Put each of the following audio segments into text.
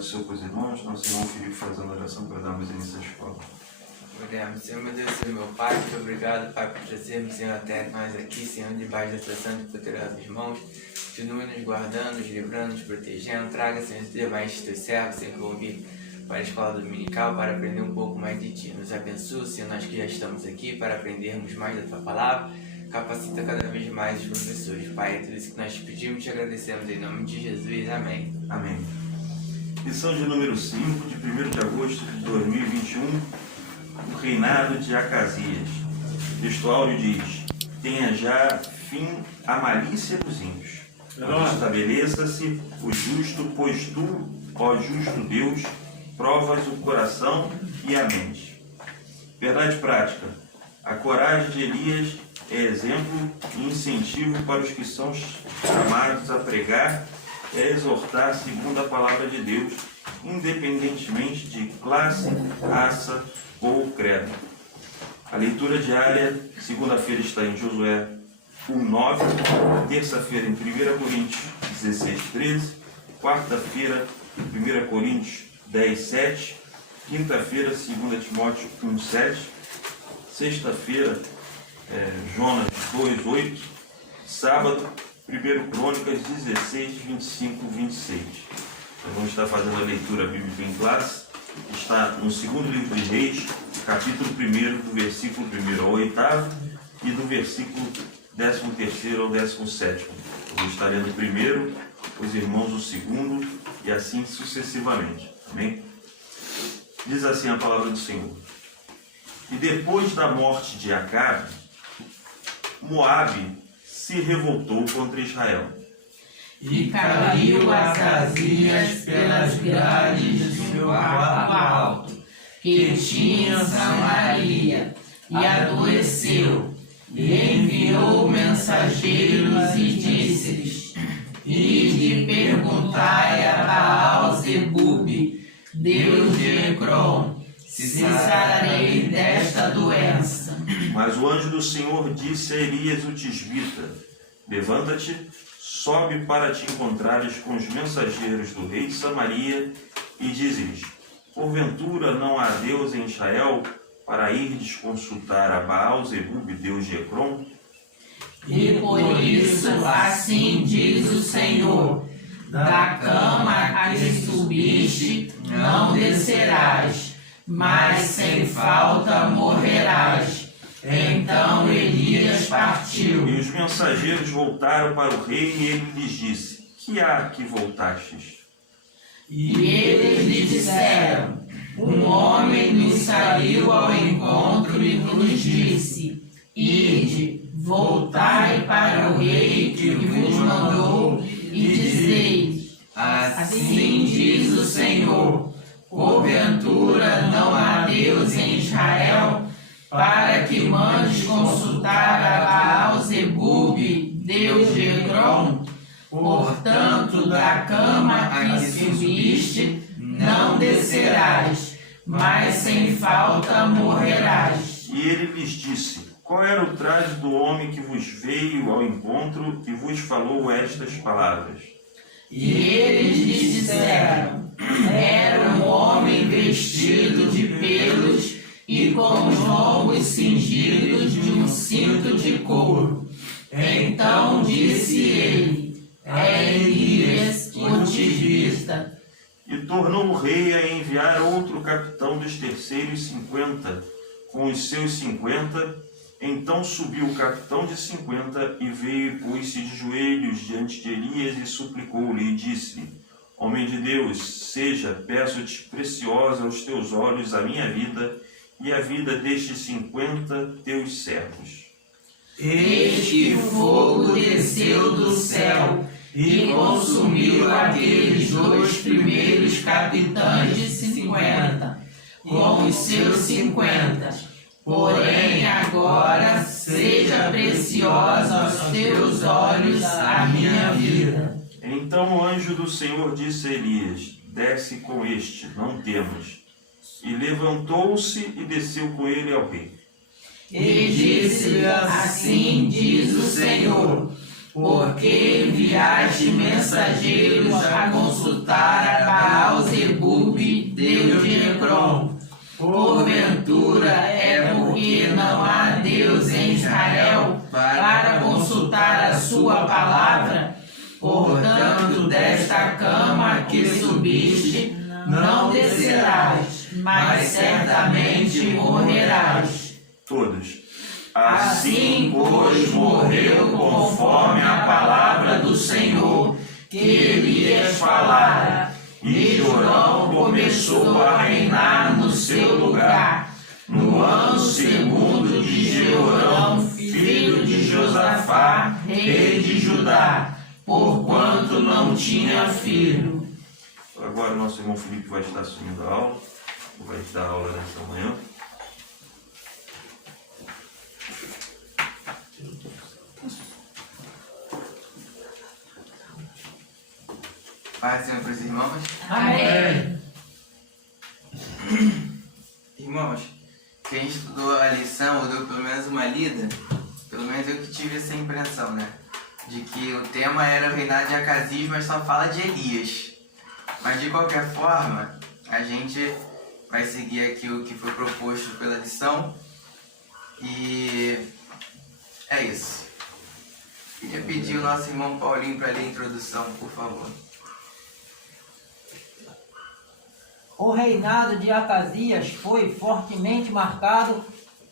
do Senhor com os irmãos, nosso irmão Filipe fazendo oração para darmos início à escola. Oremos. Senhor, meu Deus, Senhor, meu Pai, muito obrigado, Pai, por trazermos, Senhor, até nós aqui, Senhor, debaixo das tuas santas e poderosas mãos. Continue nos guardando, nos livrando, nos protegendo. Traga, Senhor, os demais teus servos, Senhor, que vão vir para a escola dominical para aprender um pouco mais de Ti. Nos abençoe, Senhor, nós que já estamos aqui para aprendermos mais da Tua palavra. Capacita cada vez mais os professores. Pai, é tudo isso que nós te pedimos e te agradecemos em nome de Jesus. Amém. Amém. Lição de número 5, de 1º de agosto de 2021, o reinado de Acasias. O texto áureo diz: tenha já fim a malícia dos ímpios. Estabeleça-se o justo, pois tu, ó justo Deus, provas o coração e a mente. Verdade prática. A coragem de Elias é exemplo e incentivo para os que são chamados a pregar e a exortar segundo a palavra de Deus, independentemente de classe, raça ou credo. A leitura diária, segunda-feira está em Josué 1:9, terça-feira em 1 Coríntios 16:13, quarta-feira 1 Coríntios 10:7, quinta-feira 2 Timóteo 1:7, sexta-feira Jonas 2:8, sábado 1 Crônicas 16:25-26. Então, vamos estar fazendo a leitura bíblica em classe. Está no segundo livro de Reis, capítulo 1, do versículo 1 ao 8º e do versículo 13º ao 17º. Eu vou estar lendo o primeiro, os irmãos o segundo e assim sucessivamente. Amém? Diz assim a palavra do Senhor: e depois da morte de Acabe, Moabe se revoltou contra Israel. E caiu Acasias pelas grades do arco alto, que tinha Samaria, e adoeceu, e enviou mensageiros e disse-lhes: ide perguntai a Baal-zebube, Deus de Ecrom, se sararei desta doença. Mas o anjo do Senhor disse a Elias o tisbita: levanta-te, sobe para te encontrares com os mensageiros do rei de Samaria, e diz-lhes: porventura não há Deus em Israel, para irdes consultar a Baal-zebube, Deus de Ecrom? E por isso assim diz o Senhor: da cama a que subiste não descerás, mas sem falta morrerás. Então Elias partiu. E os mensageiros voltaram para o rei, e ele lhes disse: que há que voltastes? E eles lhe disseram: um homem nos saiu ao encontro e nos disse: ide, voltai para o rei que vos mandou, e dizei: assim diz o Senhor, porventura não há Deus em Israel, para que mandes consultar a Baal-zebube, Deus de Ecrom? Portanto, da cama a que subiste não descerás, mas sem falta morrerás. E ele lhes disse: qual era o traje do homem que vos veio ao encontro e vos falou estas palavras? E eles lhe disseram: era um homem vestido de pelos e com os lombos cingidos de um cinto de couro. Então disse ele: é Elias o tisbita. E tornou o rei a enviar outro capitão dos terceiros 50, com os seus 50. Então subiu o capitão de 50 e veio e pôs-se de joelhos diante de Elias e suplicou-lhe e disse-lhe: homem de Deus, seja, peço-te, preciosa aos teus olhos a minha vida e a vida destes 50 teus servos. Eis que fogo desceu do céu e consumiu aqueles 2 primeiros capitães de 50, com os seus 50. Porém, agora seja preciosa aos teus olhos a minha vida. Então o anjo do Senhor disse a Elias: desce com este, não temas. E levantou-se e desceu com ele ao rei. E disse-lhe: assim diz o Senhor, porque enviaste mensageiros a consultar a Baal-zebube, Deus de Ecrom. Porventura é porque não há Deus em Israel para consultar a sua palavra? Portanto, desta cama que subiste, não descerás, mas certamente morrerás. Todos. Assim, pois, morreu conforme a palavra do Senhor, que Elias falara, e Jorão começou a reinar no seu lugar, no ano segundo de Jeorão, filho de Josafá, rei de Judá, porquanto não tinha filho. Agora o nosso irmão Felipe vai estar assumindo a aula, vai dar aula nessa manhã. Paz, Senhor, para os irmãos. Amém. Irmãos, quem estudou a lição, ou deu pelo menos uma lida, pelo menos eu que tive essa impressão, né? De que o tema era o reinado de Acasias, mas só fala de Elias. Mas de qualquer forma, a gente vai seguir aqui o que foi proposto pela lição. E é isso. Queria pedir o nosso irmão Paulinho para ler a introdução, por favor. O reinado de Acasias foi fortemente marcado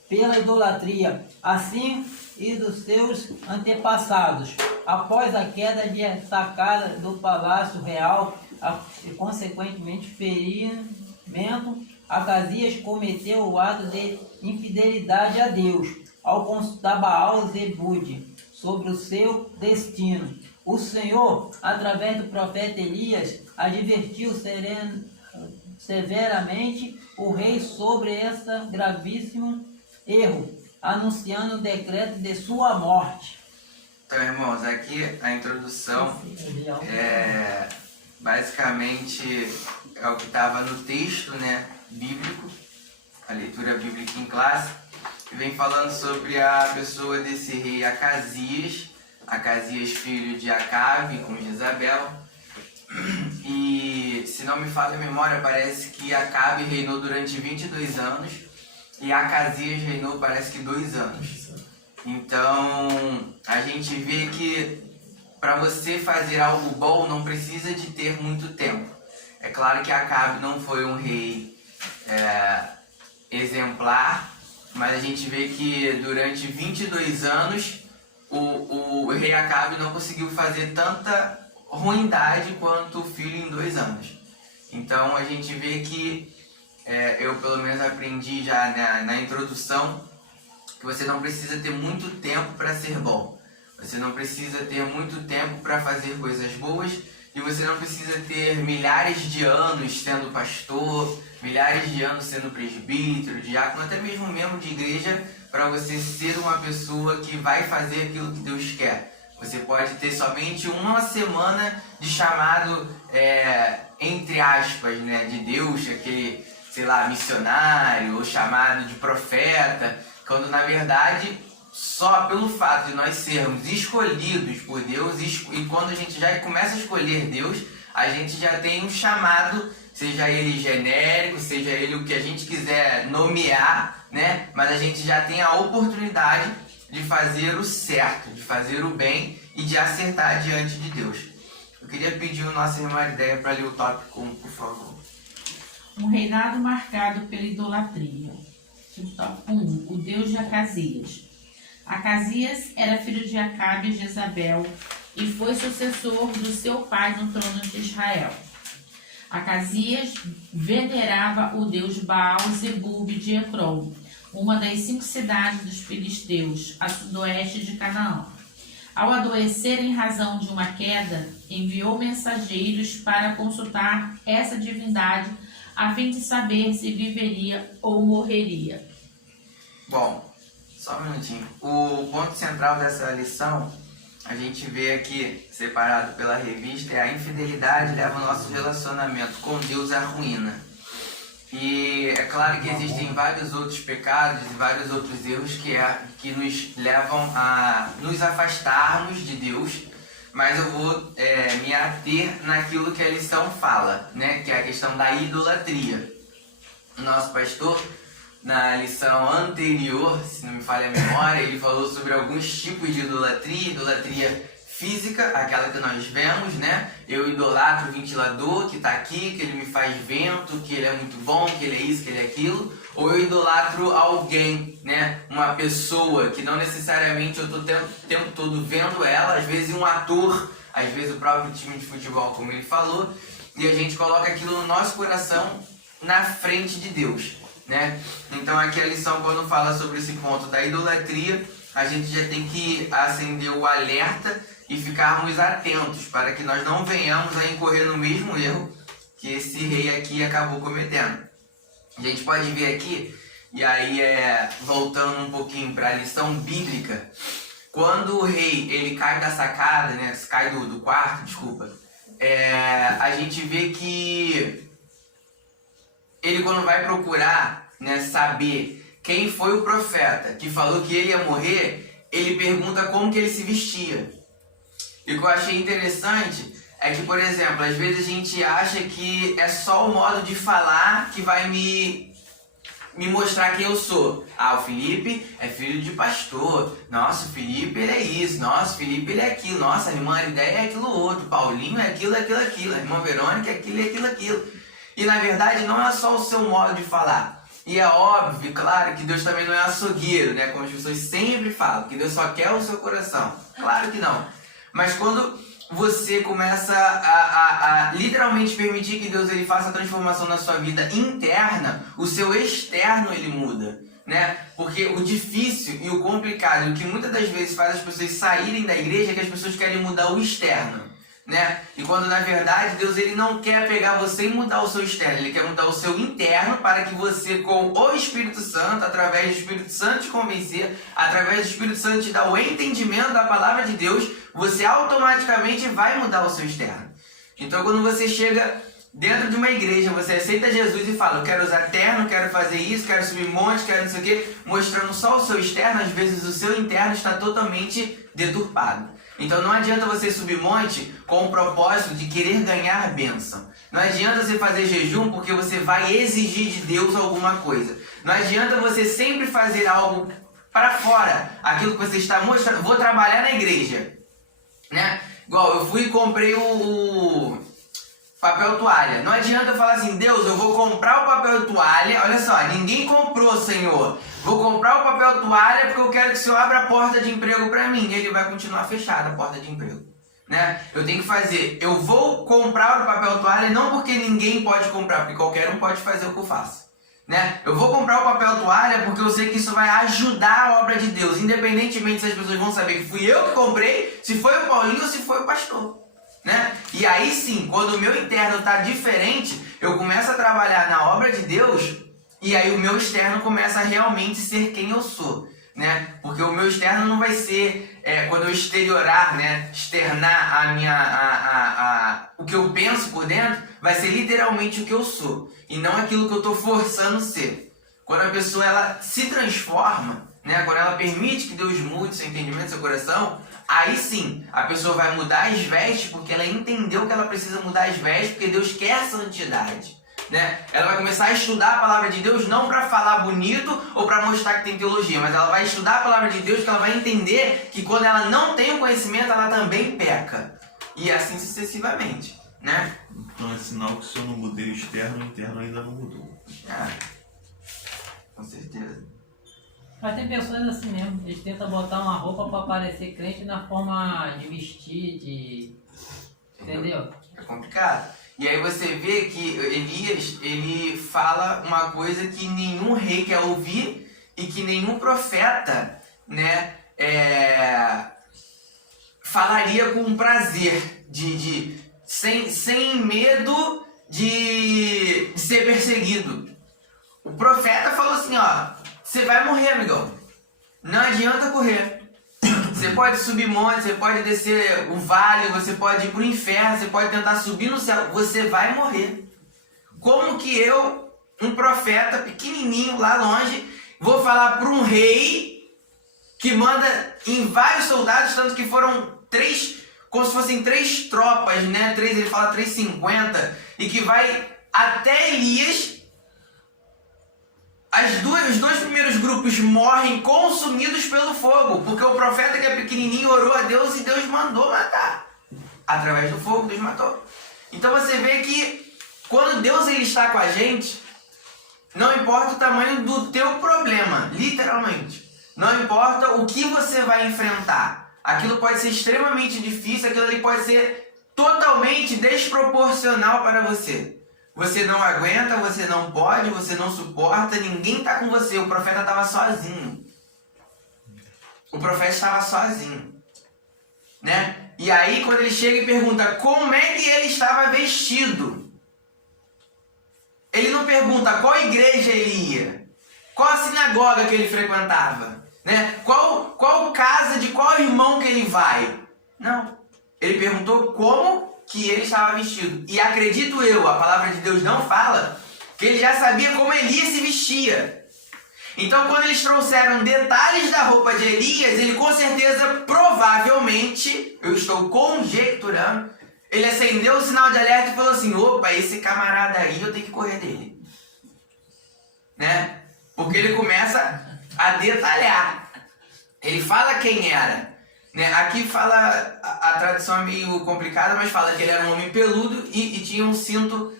pela idolatria, assim e dos seus antepassados. Após a queda de sacada do palácio real e consequentemente ferimento, Acasias cometeu o ato de infidelidade a Deus ao consultar Baal-Zebude sobre o seu destino. O Senhor, através do profeta Elias, advertiu severamente o rei sobre esse gravíssimo erro, anunciando o decreto de sua morte. Então, irmãos, aqui a introdução basicamente é o que estava no texto, né, bíblico, a leitura bíblica em classe, que vem falando sobre a pessoa desse rei Acasias, filho de Acabe com Jezabel. E, se não me falha a memória, parece que Acabe reinou durante 22 anos e Acasias reinou, parece que 2 anos. Então, a gente vê que para você fazer algo bom não precisa de ter muito tempo. É claro que Acabe não foi um rei exemplar, mas a gente vê que durante 22 anos o rei Acabe não conseguiu fazer tanta ruindade quanto o filho em 2 anos. Então a gente vê que eu pelo menos aprendi já na introdução que você não precisa ter muito tempo para ser bom. Você não precisa ter muito tempo para fazer coisas boas e você não precisa ter milhares de anos sendo pastor, milhares de anos sendo presbítero, diácono, até mesmo membro de igreja, para você ser uma pessoa que vai fazer aquilo que Deus quer. Você pode ter somente uma semana de chamado, entre aspas, né, de Deus, aquele, sei lá, missionário ou chamado de profeta, quando na verdade, só pelo fato de nós sermos escolhidos por Deus, e quando a gente já começa a escolher Deus, a gente já tem um chamado, seja ele genérico, seja ele o que a gente quiser nomear, né? Mas a gente já tem a oportunidade de fazer o certo, de fazer o bem e de acertar diante de Deus. Eu queria pedir o nosso irmão Ideia para ler o tópico 1, por favor. Um reinado marcado pela idolatria. Tópico 1. O Deus de Acasias. Acasias era filho de Acabe e Jezabel e foi sucessor do seu pai no trono de Israel. Acasias venerava o deus Baal-Zebub de Ecrom, uma das 5 cidades dos filisteus, a sudoeste de Canaã. Ao adoecer em razão de uma queda, enviou mensageiros para consultar essa divindade a fim de saber se viveria ou morreria. Bom, só um minutinho. O ponto central dessa lição, a gente vê aqui, separado pela revista, é a infidelidade leva o nosso relacionamento com Deus à ruína. E é claro que existem vários outros pecados e vários outros erros que nos levam a nos afastarmos de Deus, mas eu vou me ater naquilo que a lição fala, né? Que é a questão da idolatria. O nosso pastor, na lição anterior, se não me falha a memória, ele falou sobre alguns tipos de idolatria. Idolatria física, aquela que nós vemos, né? Eu idolatro o ventilador que está aqui, que ele me faz vento, que ele é muito bom, que ele é isso, que ele é aquilo. Ou eu idolatro alguém, né? Uma pessoa que não necessariamente eu estou o tempo todo vendo ela, às vezes um ator, às vezes o próprio time de futebol, como ele falou, e a gente coloca aquilo no nosso coração na frente de Deus, né? Então aqui a lição, quando fala sobre esse ponto da idolatria, a gente já tem que acender o alerta e ficarmos atentos para que nós não venhamos a incorrer no mesmo erro que esse rei aqui acabou cometendo. A gente pode ver aqui, e aí voltando um pouquinho para a lição bíblica, quando o rei ele cai da sacada, né, cai do quarto, desculpa, a gente vê que ele, quando vai procurar, né, saber quem foi o profeta que falou que ele ia morrer, ele pergunta como que ele se vestia. E o que eu achei interessante é que, por exemplo, às vezes a gente acha que é só o modo de falar que vai me mostrar quem eu sou. Ah, o Felipe é filho de pastor. Nossa, o Felipe ele é isso. Nossa, o Felipe ele é aquilo. Nossa, a irmã Ideia é aquilo outro. O Paulinho é aquilo, aquilo, aquilo. A irmã Verônica é aquilo, aquilo, aquilo. E na verdade não é só o seu modo de falar. E é óbvio, claro, que Deus também não é açougueiro, né? Como as pessoas sempre falam, que Deus só quer o seu coração. Claro que não. Mas quando você começa a literalmente permitir que Deus ele faça a transformação na sua vida interna, o seu externo ele muda, né? Porque o difícil e o complicado, o que muitas das vezes faz as pessoas saírem da igreja é que as pessoas querem mudar o externo, né? E quando na verdade Deus ele não quer pegar você e mudar o seu externo, ele quer mudar o seu interno para que você, com o Espírito Santo, através do Espírito Santo te convencer, através do Espírito Santo te dar o entendimento da palavra de Deus, você automaticamente vai mudar o seu externo. Então quando você chega dentro de uma igreja, você aceita Jesus e fala, eu quero usar terno, quero fazer isso, quero subir monte, quero não sei o quê, mostrando só o seu externo, às vezes o seu interno está totalmente deturpado. Então não adianta você subir monte com o propósito de querer ganhar bênção. Não adianta você fazer jejum porque você vai exigir de Deus alguma coisa. Não adianta você sempre fazer algo para fora, aquilo que você está mostrando. Vou trabalhar na igreja, né? Igual eu fui e comprei o papel toalha. Não adianta eu falar assim, Deus, eu vou comprar o papel toalha. Olha só, ninguém comprou, Senhor. Vou comprar o papel toalha porque eu quero que o Senhor abra a porta de emprego para mim. E ele vai continuar fechada a porta de emprego, né? Eu tenho que fazer, eu vou comprar o papel toalha não porque ninguém pode comprar, porque qualquer um pode fazer o que eu faço, né? Eu vou comprar o papel toalha porque eu sei que isso vai ajudar a obra de Deus, independentemente se as pessoas vão saber que fui eu que comprei, se foi o Paulinho ou se foi o pastor, né? E aí sim, quando o meu interno está diferente, eu começo a trabalhar na obra de Deus e aí o meu externo começa a realmente ser quem eu sou, né? Porque o meu externo não vai ser, quando eu exteriorar, né? Externar o que eu penso por dentro, vai ser literalmente o que eu sou e não aquilo que eu estou forçando ser. Quando a pessoa ela se transforma, né? Quando ela permite que Deus mude seu entendimento, seu coração, aí sim a pessoa vai mudar as vestes porque ela entendeu que ela precisa mudar as vestes porque Deus quer santidade. Né? Ela vai começar a estudar a palavra de Deus não para falar bonito ou para mostrar que tem teologia, mas ela vai estudar a palavra de Deus que ela vai entender que quando ela não tem o conhecimento, ela também peca. E assim sucessivamente, né? Então é sinal que se eu não mudei o externo ainda não mudou. Com certeza. Mas tem pessoas assim mesmo, eles tentam botar uma roupa para parecer crente na forma de vestir, entendeu? É complicado. E aí você vê que Elias, ele fala uma coisa que nenhum rei quer ouvir e que nenhum profeta, né, falaria com prazer, sem medo de ser perseguido. O profeta falou assim, ó, você vai morrer, amigão, não adianta correr. Você pode subir monte, você pode descer o vale, você pode ir para o inferno, você pode tentar subir no céu, você vai morrer. Como que eu, um profeta pequenininho lá longe, vou falar para um rei que manda em vários soldados, tanto que foram 3 como se fossem 3 tropas, né? Ele fala 350, e que vai até Elias. Os 2 primeiros grupos morrem consumidos pelo fogo, porque o profeta que é pequenininho orou a Deus e Deus mandou matar. Através do fogo, Deus matou. Então você vê que quando Deus ele está com a gente, não importa o tamanho do teu problema, literalmente. Não importa o que você vai enfrentar. Aquilo pode ser extremamente difícil, aquilo ali pode ser totalmente desproporcional para você. Você não aguenta, você não pode, você não suporta, ninguém está com você. O profeta estava sozinho. O profeta estava sozinho. Né? E aí quando ele chega e pergunta como é que ele estava vestido, ele não pergunta qual igreja ele ia, qual a sinagoga que ele frequentava, né? Qual casa de qual irmão que ele vai. Não. Ele perguntou como que ele estava vestido. E acredito eu, a palavra de Deus não fala, que ele já sabia como Elias se vestia. Então quando eles trouxeram detalhes da roupa de Elias, ele com certeza, provavelmente, eu estou conjecturando, ele acendeu o sinal de alerta e falou assim, opa, esse camarada aí eu tenho que correr dele. Né? Porque ele começa a detalhar. Ele fala quem era. Né? Aqui fala, a tradução é meio complicada, mas fala que ele era um homem peludo e tinha um cinto,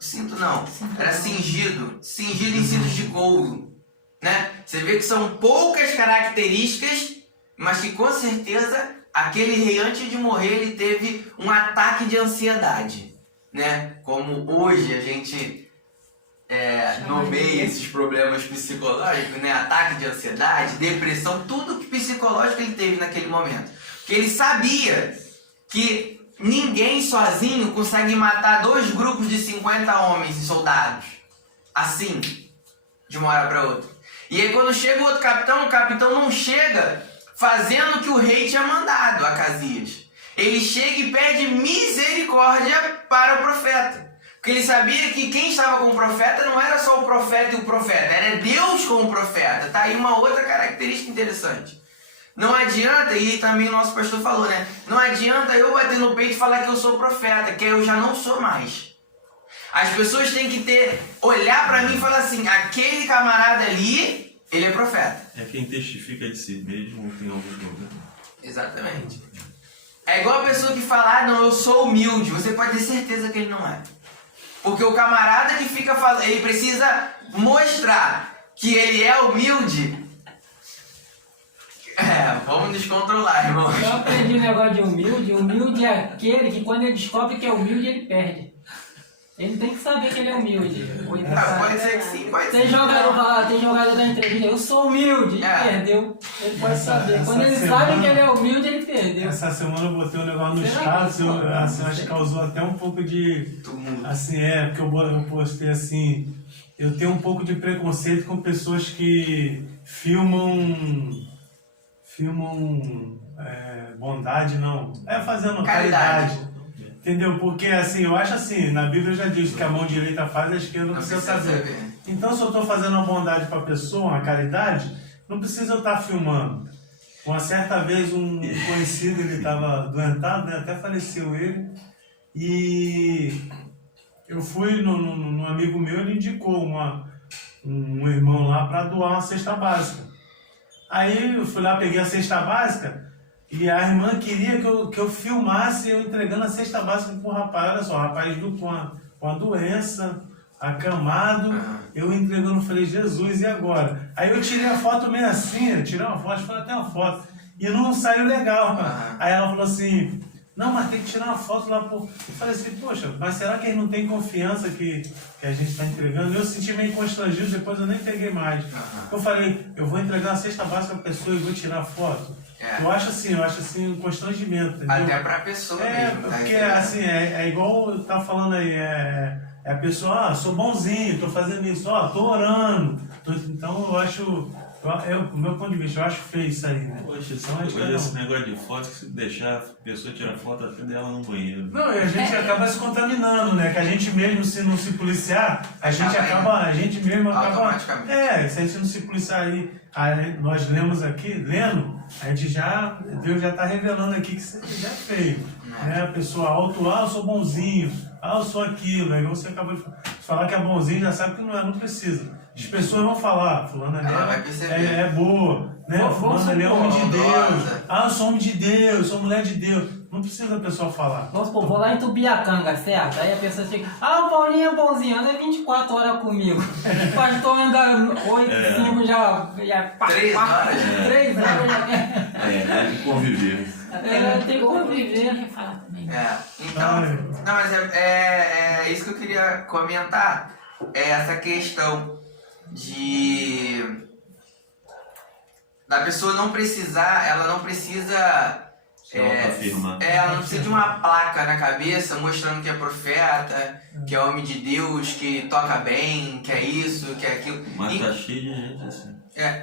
cinto não, era cingido em cintos de couro. Né? Você vê que são poucas características, mas que com certeza aquele rei antes de morrer ele teve um ataque de ansiedade. Né? Como hoje a gente nomeia esses problemas psicológicos, né? Ataque de ansiedade, depressão, tudo que psicológico ele teve naquele momento. Porque ele sabia que ninguém sozinho consegue matar 2 grupos de 50 homens e soldados. Assim, de uma hora para outra. E aí quando chega o outro capitão, o capitão não chega fazendo o que o rei tinha mandado a Acasias. Ele chega e pede misericórdia para o profeta. Porque ele sabia que quem estava com o profeta não era só o profeta e o profeta, era Deus com o profeta. Tá aí uma outra característica interessante. Não adianta, e também o nosso pastor falou, né? Não adianta eu bater no peito e falar que eu sou profeta, que eu já não sou mais. As pessoas têm que olhar para mim e falar assim, aquele camarada ali, ele é profeta. É quem testifica de si mesmo tem alguns problemas. Exatamente. É igual a pessoa que fala, não, eu sou humilde. Você pode ter certeza que ele não é. Porque o camarada que fica falando, ele precisa mostrar que ele é humilde. Vamos descontrolar, irmão. Eu aprendi um negócio de humilde. Humilde é aquele que quando ele descobre que é humilde, ele perde. Ele tem que saber que ele é humilde. Pode ser que sim, pode ser. Tem jogador da entrevista, eu sou humilde, e perdeu. Ele pode saber. Quando ele sabe que ele é humilde, ele perdeu. Essa semana eu botei um negócio no status, acho que causou até um pouco de... Assim, porque eu postei assim, eu tenho um pouco de preconceito com pessoas que filmam bondade, não. Fazendo caridade. Entendeu? Porque assim, eu acho assim, na Bíblia já diz que a mão direita faz, a esquerda não precisa saber. Então se eu estou fazendo uma bondade para a pessoa, uma caridade, não precisa eu estar filmando. Uma certa vez um conhecido, ele estava doentado, né? Até faleceu ele, e eu fui num amigo meu, ele indicou um irmão lá para doar uma cesta básica. Aí eu fui lá, peguei a cesta básica, e a irmã queria que eu filmasse eu entregando a cesta básica para o rapaz. Olha só, o rapaz com a doença, acamado, eu entregando, falei, Jesus, e agora? Aí eu tirei a foto meio assim, eu tirei uma foto, falei até uma foto, e não saiu legal. Aí ela falou assim, não, mas tem que tirar uma foto lá por... Eu falei assim, poxa, mas será que eles não têm confiança que a gente está entregando? Eu senti meio constrangido, depois eu nem peguei mais. Eu falei, eu vou entregar uma cesta básica para a pessoa e vou tirar foto. Eu acho assim um constrangimento, entendeu? Até pra pessoa mesmo. Porque assim, é igual eu tava falando aí, a pessoa, sou bonzinho, tô fazendo isso, tô orando. Então eu acho, do meu ponto de vista, eu acho feio isso aí, né? Poxa, esse negócio de foto, que se deixar a pessoa tirar foto até dela no banheiro. Não, e a gente acaba se contaminando, né? Que a gente mesmo, se não se policiar, a gente mesmo acaba... Automaticamente. Se a gente não se policiar aí nós lemos aqui, lendo, Deus já está revelando aqui que você já é feio. Né? A pessoa eu sou bonzinho, eu sou aquilo. Aí você acabou de falar que é bonzinho, já sabe que não precisa. As pessoas vão falar, fulano ali é boa, né? Fulano ali é homem de Deus. Eu sou homem de Deus, sou mulher de Deus. Não precisa a pessoa falar. Vamos supor, vou lá em Tubiacanga, certo? Aí a pessoa chega, o Paulinho é bonzinho, anda 24 horas comigo. O pastor anda 8, 5 já 3 horas. 3 horas já quer. Tem que conviver. Tem que conviver. Então, não, mas é isso que eu queria comentar. É essa questão da pessoa não precisar, ela não precisa ela não precisa de uma placa na cabeça mostrando que é profeta, que é homem de Deus, que toca bem, que é isso, que é aquilo. Mas tá cheio de gente assim.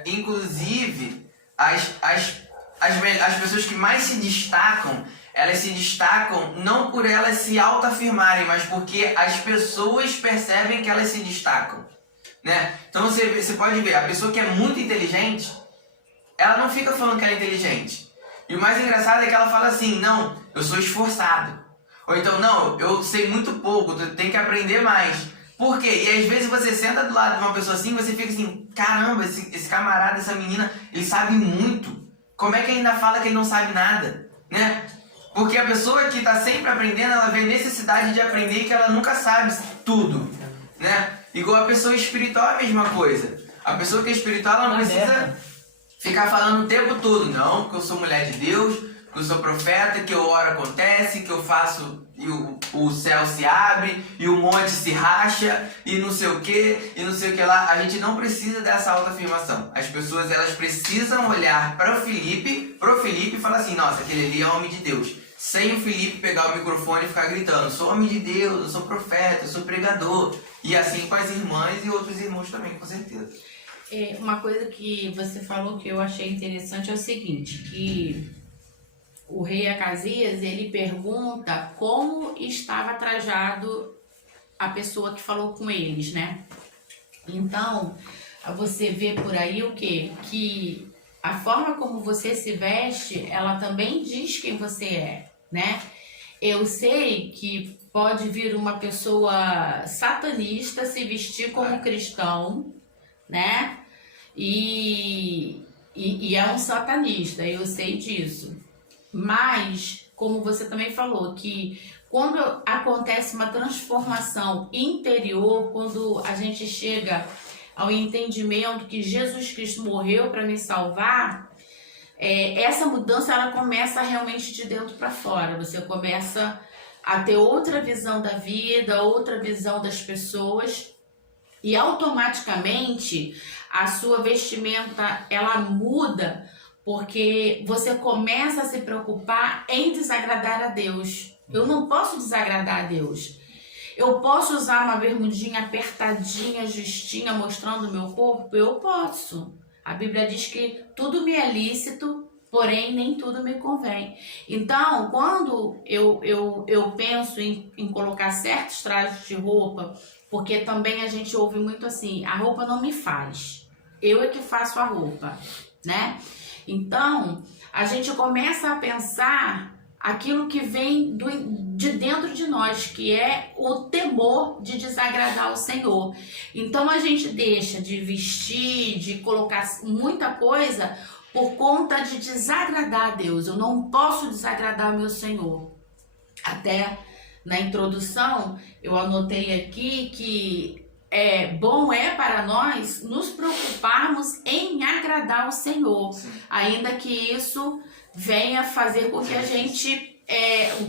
Inclusive, as pessoas que mais se destacam, elas se destacam não por elas se autoafirmarem, mas porque as pessoas percebem que elas se destacam, né? Então você pode ver, a pessoa que é muito inteligente, ela não fica falando que ela é inteligente. E o mais engraçado é que ela fala assim, não, eu sou esforçado. Ou então, não, eu sei muito pouco, tu tem que aprender mais. Por quê? E às vezes você senta do lado de uma pessoa assim, você fica assim, caramba, esse camarada, essa menina, ele sabe muito. Como é que ainda fala que ele não sabe nada? Né? Porque a pessoa que está sempre aprendendo, ela vê necessidade de aprender e que ela nunca sabe tudo. Né? Igual a pessoa espiritual é a mesma coisa. A pessoa que é espiritual, ela não precisa ficar falando o tempo todo, não, porque eu sou mulher de Deus, que eu sou profeta, que eu oro acontece, que eu faço e o céu se abre, e o monte se racha, e não sei o que, e não sei o que lá. A gente não precisa dessa autoafirmação. As pessoas, elas precisam olhar para o Felipe e falar assim, nossa, aquele ali é homem de Deus. Sem o Felipe pegar o microfone e ficar gritando, sou homem de Deus, eu sou profeta, eu sou pregador. E assim com as irmãs e outros irmãos também, com certeza. Uma coisa que você falou que eu achei interessante é o seguinte, que o rei Acasias, ele pergunta como estava trajado a pessoa que falou com eles, né? Então, você vê por aí o quê? Que a forma como você se veste, ela também diz quem você é, né? Eu sei que pode vir uma pessoa satanista se vestir como cristão, né? E é um satanista, eu sei disso. Mas, como você também falou, que quando acontece uma transformação interior, quando a gente chega ao entendimento que Jesus Cristo morreu para me salvar, essa mudança ela começa realmente de dentro para fora. Você começa a ter outra visão da vida, outra visão das pessoas, e automaticamente a sua vestimenta ela muda, porque você começa a se preocupar em desagradar a Deus. Eu não posso desagradar a Deus. Eu posso usar uma bermudinha apertadinha, justinha, mostrando o meu corpo? Eu posso. A Bíblia diz que tudo me é lícito, porém nem tudo me convém. Então, quando eu penso em colocar certos trajes de roupa, porque também a gente ouve muito assim, a roupa não me faz, eu é que faço a roupa, né? Então, a gente começa a pensar aquilo que vem de dentro de nós, que é o temor de desagradar o Senhor. Então, a gente deixa de vestir, de colocar muita coisa por conta de desagradar a Deus. Eu não posso desagradar o meu Senhor. Até na introdução, eu anotei aqui que bom para nós nos preocuparmos em agradar o Senhor, ainda que isso venha fazer com que a gente,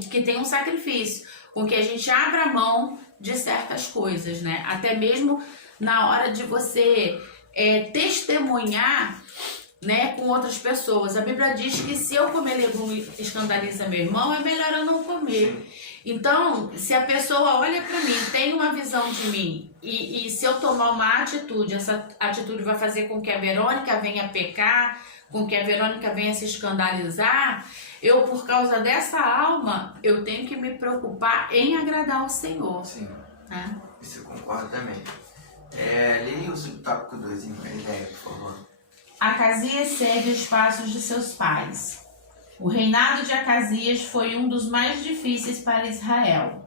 que tenha um sacrifício, com que a gente abra mão de certas coisas, né? Até mesmo na hora de você testemunhar, né, com outras pessoas. A Bíblia diz que se eu comer legume escandaliza meu irmão, é melhor eu não comer. Então, se a pessoa olha para mim, tem uma visão de mim, e se eu tomar uma atitude, essa atitude vai fazer com que a Verônica venha pecar, com que a Verônica venha se escandalizar, eu, por causa dessa alma, eu tenho que me preocupar em agradar o Senhor. Sim, isso eu concordo também. Leia o subtópico 2 em uma ideia, por favor. Acasias segue os passos de seus pais. O reinado de Acasias foi um dos mais difíceis para Israel.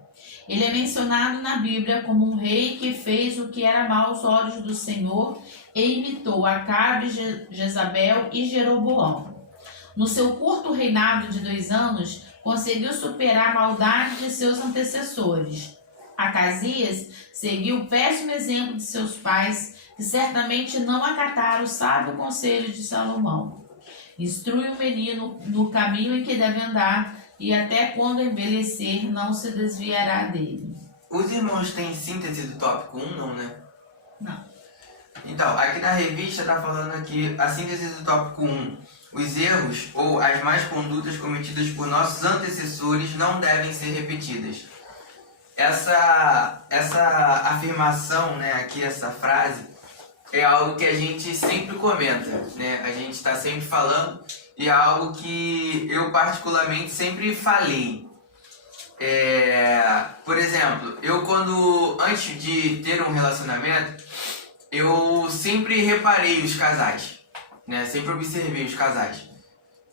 Ele é mencionado na Bíblia como um rei que fez o que era mau aos olhos do Senhor e imitou Acabe, Jezabel e Jeroboão. No seu curto reinado de 2 anos, conseguiu superar a maldade de seus antecessores. Acasias seguiu o péssimo exemplo de seus pais, que certamente não acataram o sábio conselho de Salomão. Instrui o menino no caminho em que deve andar, e até quando envelhecer não se desviará dele. Os irmãos têm síntese do tópico 1, não, né? Não. Então, aqui na revista está falando aqui a síntese do tópico 1. Os erros ou as más condutas cometidas por nossos antecessores não devem ser repetidas. Essa afirmação, né, aqui, essa frase, é algo que a gente sempre comenta, né? A gente está sempre falando e é algo que eu particularmente sempre falei. Por exemplo, antes de ter um relacionamento, eu sempre reparei os casais, né? Sempre observei os casais.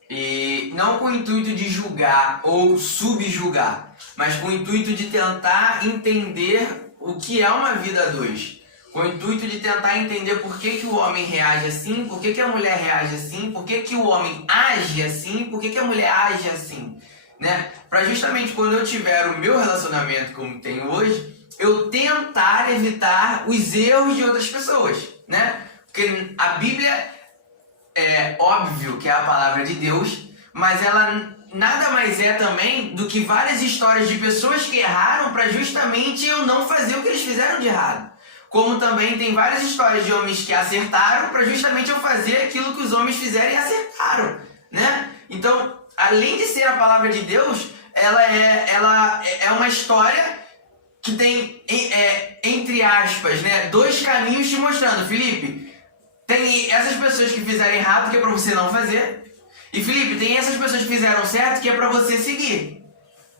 E não com o intuito de julgar ou subjugar, mas com o intuito de tentar entender o que é uma vida a dois. Com o intuito de tentar entender por que o homem reage assim, por que a mulher reage assim, por que o homem age assim, por que a mulher age assim, né? Para justamente quando eu tiver o meu relacionamento como tenho hoje, eu tentar evitar os erros de outras pessoas, né? Porque a Bíblia é óbvio que é a palavra de Deus, mas ela nada mais é também do que várias histórias de pessoas que erraram para justamente eu não fazer o que eles fizeram de errado. Como também tem várias histórias de homens que acertaram para justamente eu fazer aquilo que os homens fizeram e acertaram, né? Então, além de ser a palavra de Deus, ela é uma história que tem, entre aspas, né, 2 caminhos te mostrando. Felipe, tem essas pessoas que fizeram errado, que é para você não fazer. E Felipe, tem essas pessoas que fizeram certo, que é para você seguir.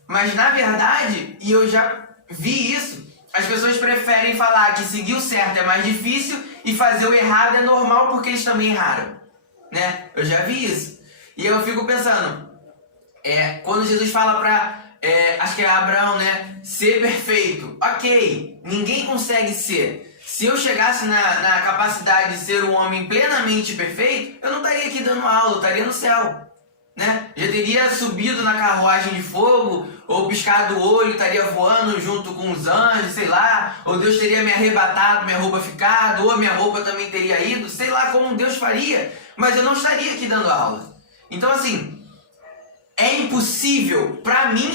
Mas na verdade, e eu já vi isso, as pessoas preferem falar que seguir o certo é mais difícil e fazer o errado é normal porque eles também erraram, né? Eu já vi isso. E eu fico pensando, quando Jesus fala para, acho que é Abraão, né? Ser perfeito. Ok, ninguém consegue ser. Se eu chegasse na capacidade de ser um homem plenamente perfeito, eu não estaria aqui dando aula, eu estaria no céu, né? Já teria subido na carruagem de fogo, ou piscado o olho, estaria voando junto com os anjos, sei lá, ou Deus teria me arrebatado, minha roupa ficado, ou a minha roupa também teria ido, sei lá como Deus faria, mas eu não estaria aqui dando aula. Então assim, é impossível, pra mim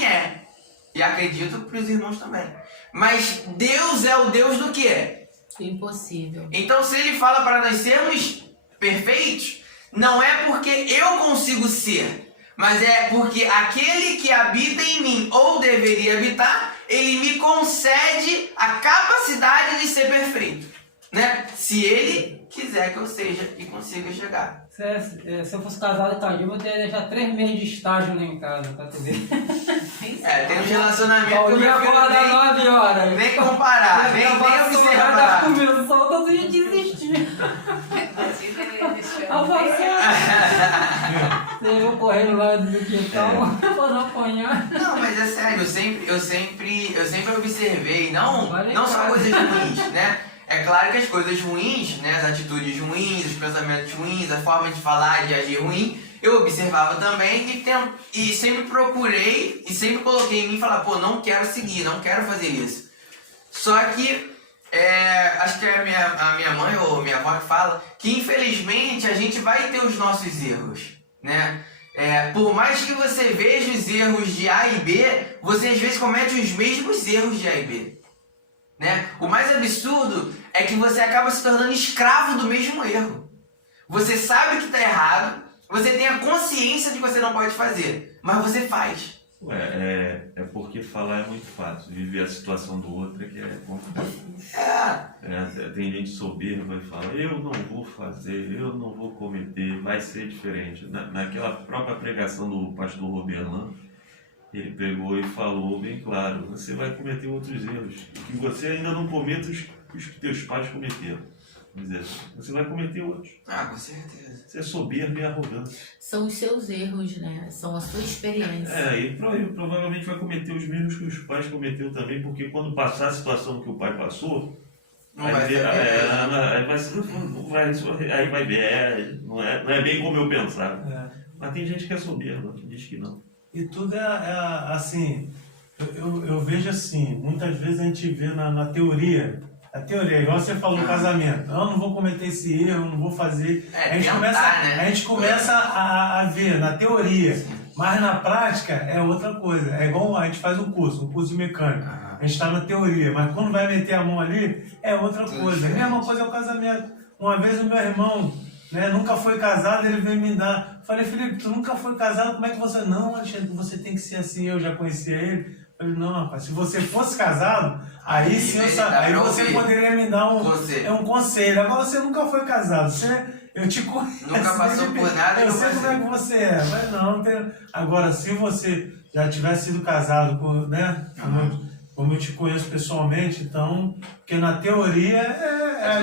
e acredito para os irmãos também, mas Deus é o Deus do quê? Impossível. Então se Ele fala para nós sermos perfeitos, não é porque eu consigo ser, mas é porque aquele que habita em mim, ou deveria habitar, ele me concede a capacidade de ser perfeito, né? Se ele quiser que eu seja e consiga chegar. Se eu fosse casado com a Dilma, eu teria deixar 3 meses de estágio lá em casa, pra tu ver. Tem um relacionamento que eu Paulinho acorda 9 horas. nem comparar, nem observar. Começou, todo dia desistir. Eu correndo lá do quintal pra não apanhar. Não, mas é sério, eu sempre observei, não só coisas ruins, né? É claro que as coisas ruins, né, as atitudes ruins, os pensamentos ruins, a forma de falar, de agir ruim, eu observava também e sempre procurei e sempre coloquei em mim e falar, pô, não quero seguir, não quero fazer isso. Só que, acho que é a minha mãe ou minha avó que fala, que infelizmente a gente vai ter os nossos erros, né? Por mais que você veja os erros de A e B, você às vezes comete os mesmos erros de A e B, né? O mais absurdo é que você acaba se tornando escravo do mesmo erro. Você sabe que está errado, você tem a consciência de que você não pode fazer, mas você faz. É porque falar é muito fácil, viver a situação do outro é que é complicado. Tem gente soberba e fala, eu não vou fazer, eu não vou cometer, vai ser diferente. Naquela própria pregação do pastor Roberlan, ele pegou e falou bem claro, você vai cometer outros erros, que você ainda não cometa os que teus pais cometeram. Vamos dizer, você vai cometer outros. Ah, com certeza. Você é soberbo e arrogante. São os seus erros, né? São a sua experiência. E provavelmente vai cometer os mesmos que os pais cometeram também, porque quando passar a situação que o pai passou, Não vai ser beleza. aí vai ver, não é bem como eu pensava. É. Mas tem gente que é soberba, que diz que não. E tudo assim, eu vejo assim, muitas vezes a gente vê na teoria. A teoria, igual você falou no casamento, eu não vou cometer esse erro, eu não vou fazer. A gente começa a ver na teoria, mas na prática é outra coisa. É igual a gente faz um curso de mecânica. A gente está na teoria, mas quando vai meter a mão ali, é outra coisa. A mesma coisa é o casamento. Uma vez o meu irmão, né, nunca foi casado, ele veio me dar. Falei, Felipe, tu nunca foi casado, como é que você... Não, Alexandre, você tem que ser assim, eu já conhecia ele. Eu falei, não, rapaz, se você fosse casado, aí sim aí você poderia me dar um conselho. Agora você nunca foi casado, eu te conheço. Nunca passou por nada. Eu sei como é que você é, mas não. Agora, se você já tivesse sido casado, né, como eu te conheço pessoalmente, então, porque na teoria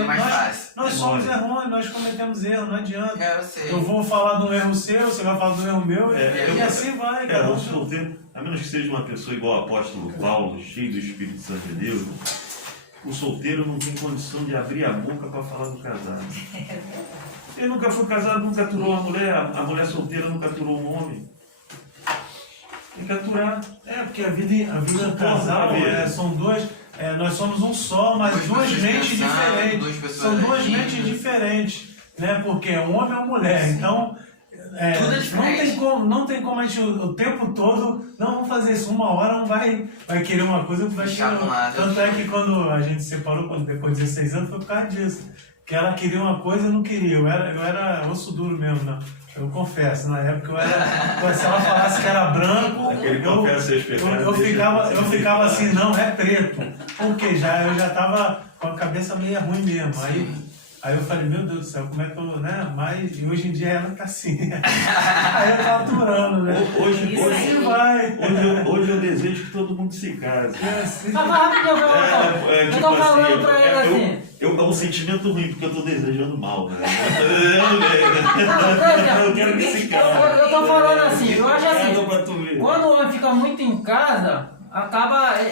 mais fácil. Nós somos errões, nós cometemos erros, não adianta. Eu sei. Eu vou falar do erro seu, você vai falar do erro meu, e assim vai. O solteiro, a menos que seja uma pessoa igual o apóstolo Paulo, cheio do Espírito Santo de Deus, o solteiro não tem condição de abrir a boca para falar do casado. Ele nunca foi casado, nunca aturou a mulher solteira nunca aturou um homem. Tem que aturar. Porque a vida casal são dois. Nós somos um só, mas duas mentes diferentes. São duas mentes diferentes, né? Porque um homem é uma mulher. Então, não tem como a gente o tempo todo. Não, vamos fazer isso. Uma hora um vai querer uma coisa, outro vai querer outra. Tanto é que quando a gente se separou, depois de 16 anos, foi por causa disso. Que ela queria uma coisa e eu não queria. Eu era osso duro mesmo, não. Eu confesso, na época se ela falasse que era branco, eu ficava assim, não, é preto. Porque eu já estava com a cabeça meio ruim mesmo. Aí eu falei, meu Deus do céu, como é que eu, né? Mas hoje em dia ela tá assim. Aí eu tô aturando, né? Hoje eu desejo que todo mundo se case. Eu tô falando pra ele assim. É um sentimento ruim, porque eu tô desejando mal, né? Eu quero que se case. Eu tô falando assim, eu acho assim, quando o homem fica muito em casa,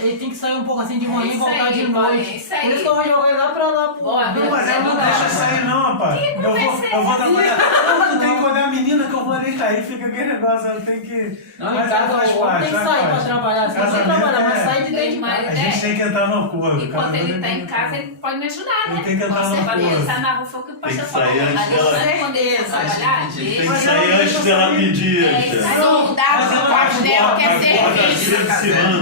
ele tem que sair um pouco assim de manhã e voltar de noite. Por isso que eu vou jogar ele lá pra lá. Não, mas ela não deixa sair não, rapaz. Eu vou trabalhar. Não tem que olhar a menina que eu vou ali, aí fica aquele negócio, ela tem que... Não, em casa o homem tem que sair pra trabalhar. Você tem que trabalhar, mas sai de dentro de casa. A gente tem que entrar no acordo. Enquanto ele tá em casa, ele pode me ajudar, né? Ele tem que entrar no acordo. Ele tá na rua, foi o que o pastor falou. Quando ele for trabalhar, tem que sair antes dela pedir. Soldado do quartel quer serviço.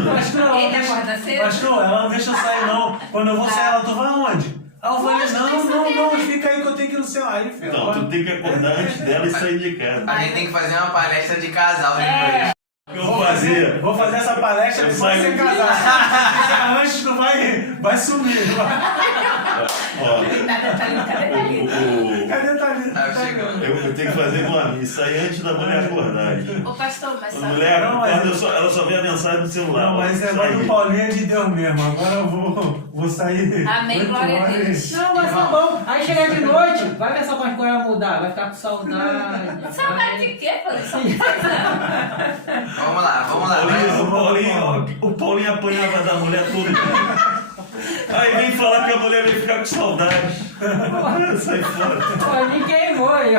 Ele acorda cedo? Pastor, ela não deixa eu sair não. Quando eu vou sair, ela, tu vai aonde? Aí eu falei, não, fica aí que eu tenho que ir no céu. Aí, filho, não, tu tem que acordar antes dela e sair de casa. A gente tem que fazer uma palestra de casal depois. Vou fazer essa palestra de você casar. Antes tu vai sumir. Cadê Thalita? Tá chegando. Eu tenho que fazer igual a mim, sair antes da mulher acordar. Ô pastor, mas a mulher acorda, ela só vê a mensagem no celular. Não, mas é agora do Paulinho é de Deus mesmo. Agora eu vou sair. Amém, glória a Deus. Não, mas tá bom. Aí chega de noite, vai ver só quantas coisas vai mudar. Vai ficar com saudade. Saudade de quê, pô? Vamos lá. O Paulinho apanhava da mulher todo dia. Aí vem falar que a mulher vai ficar com saudade. Sai fora. Pô, ninguém foi.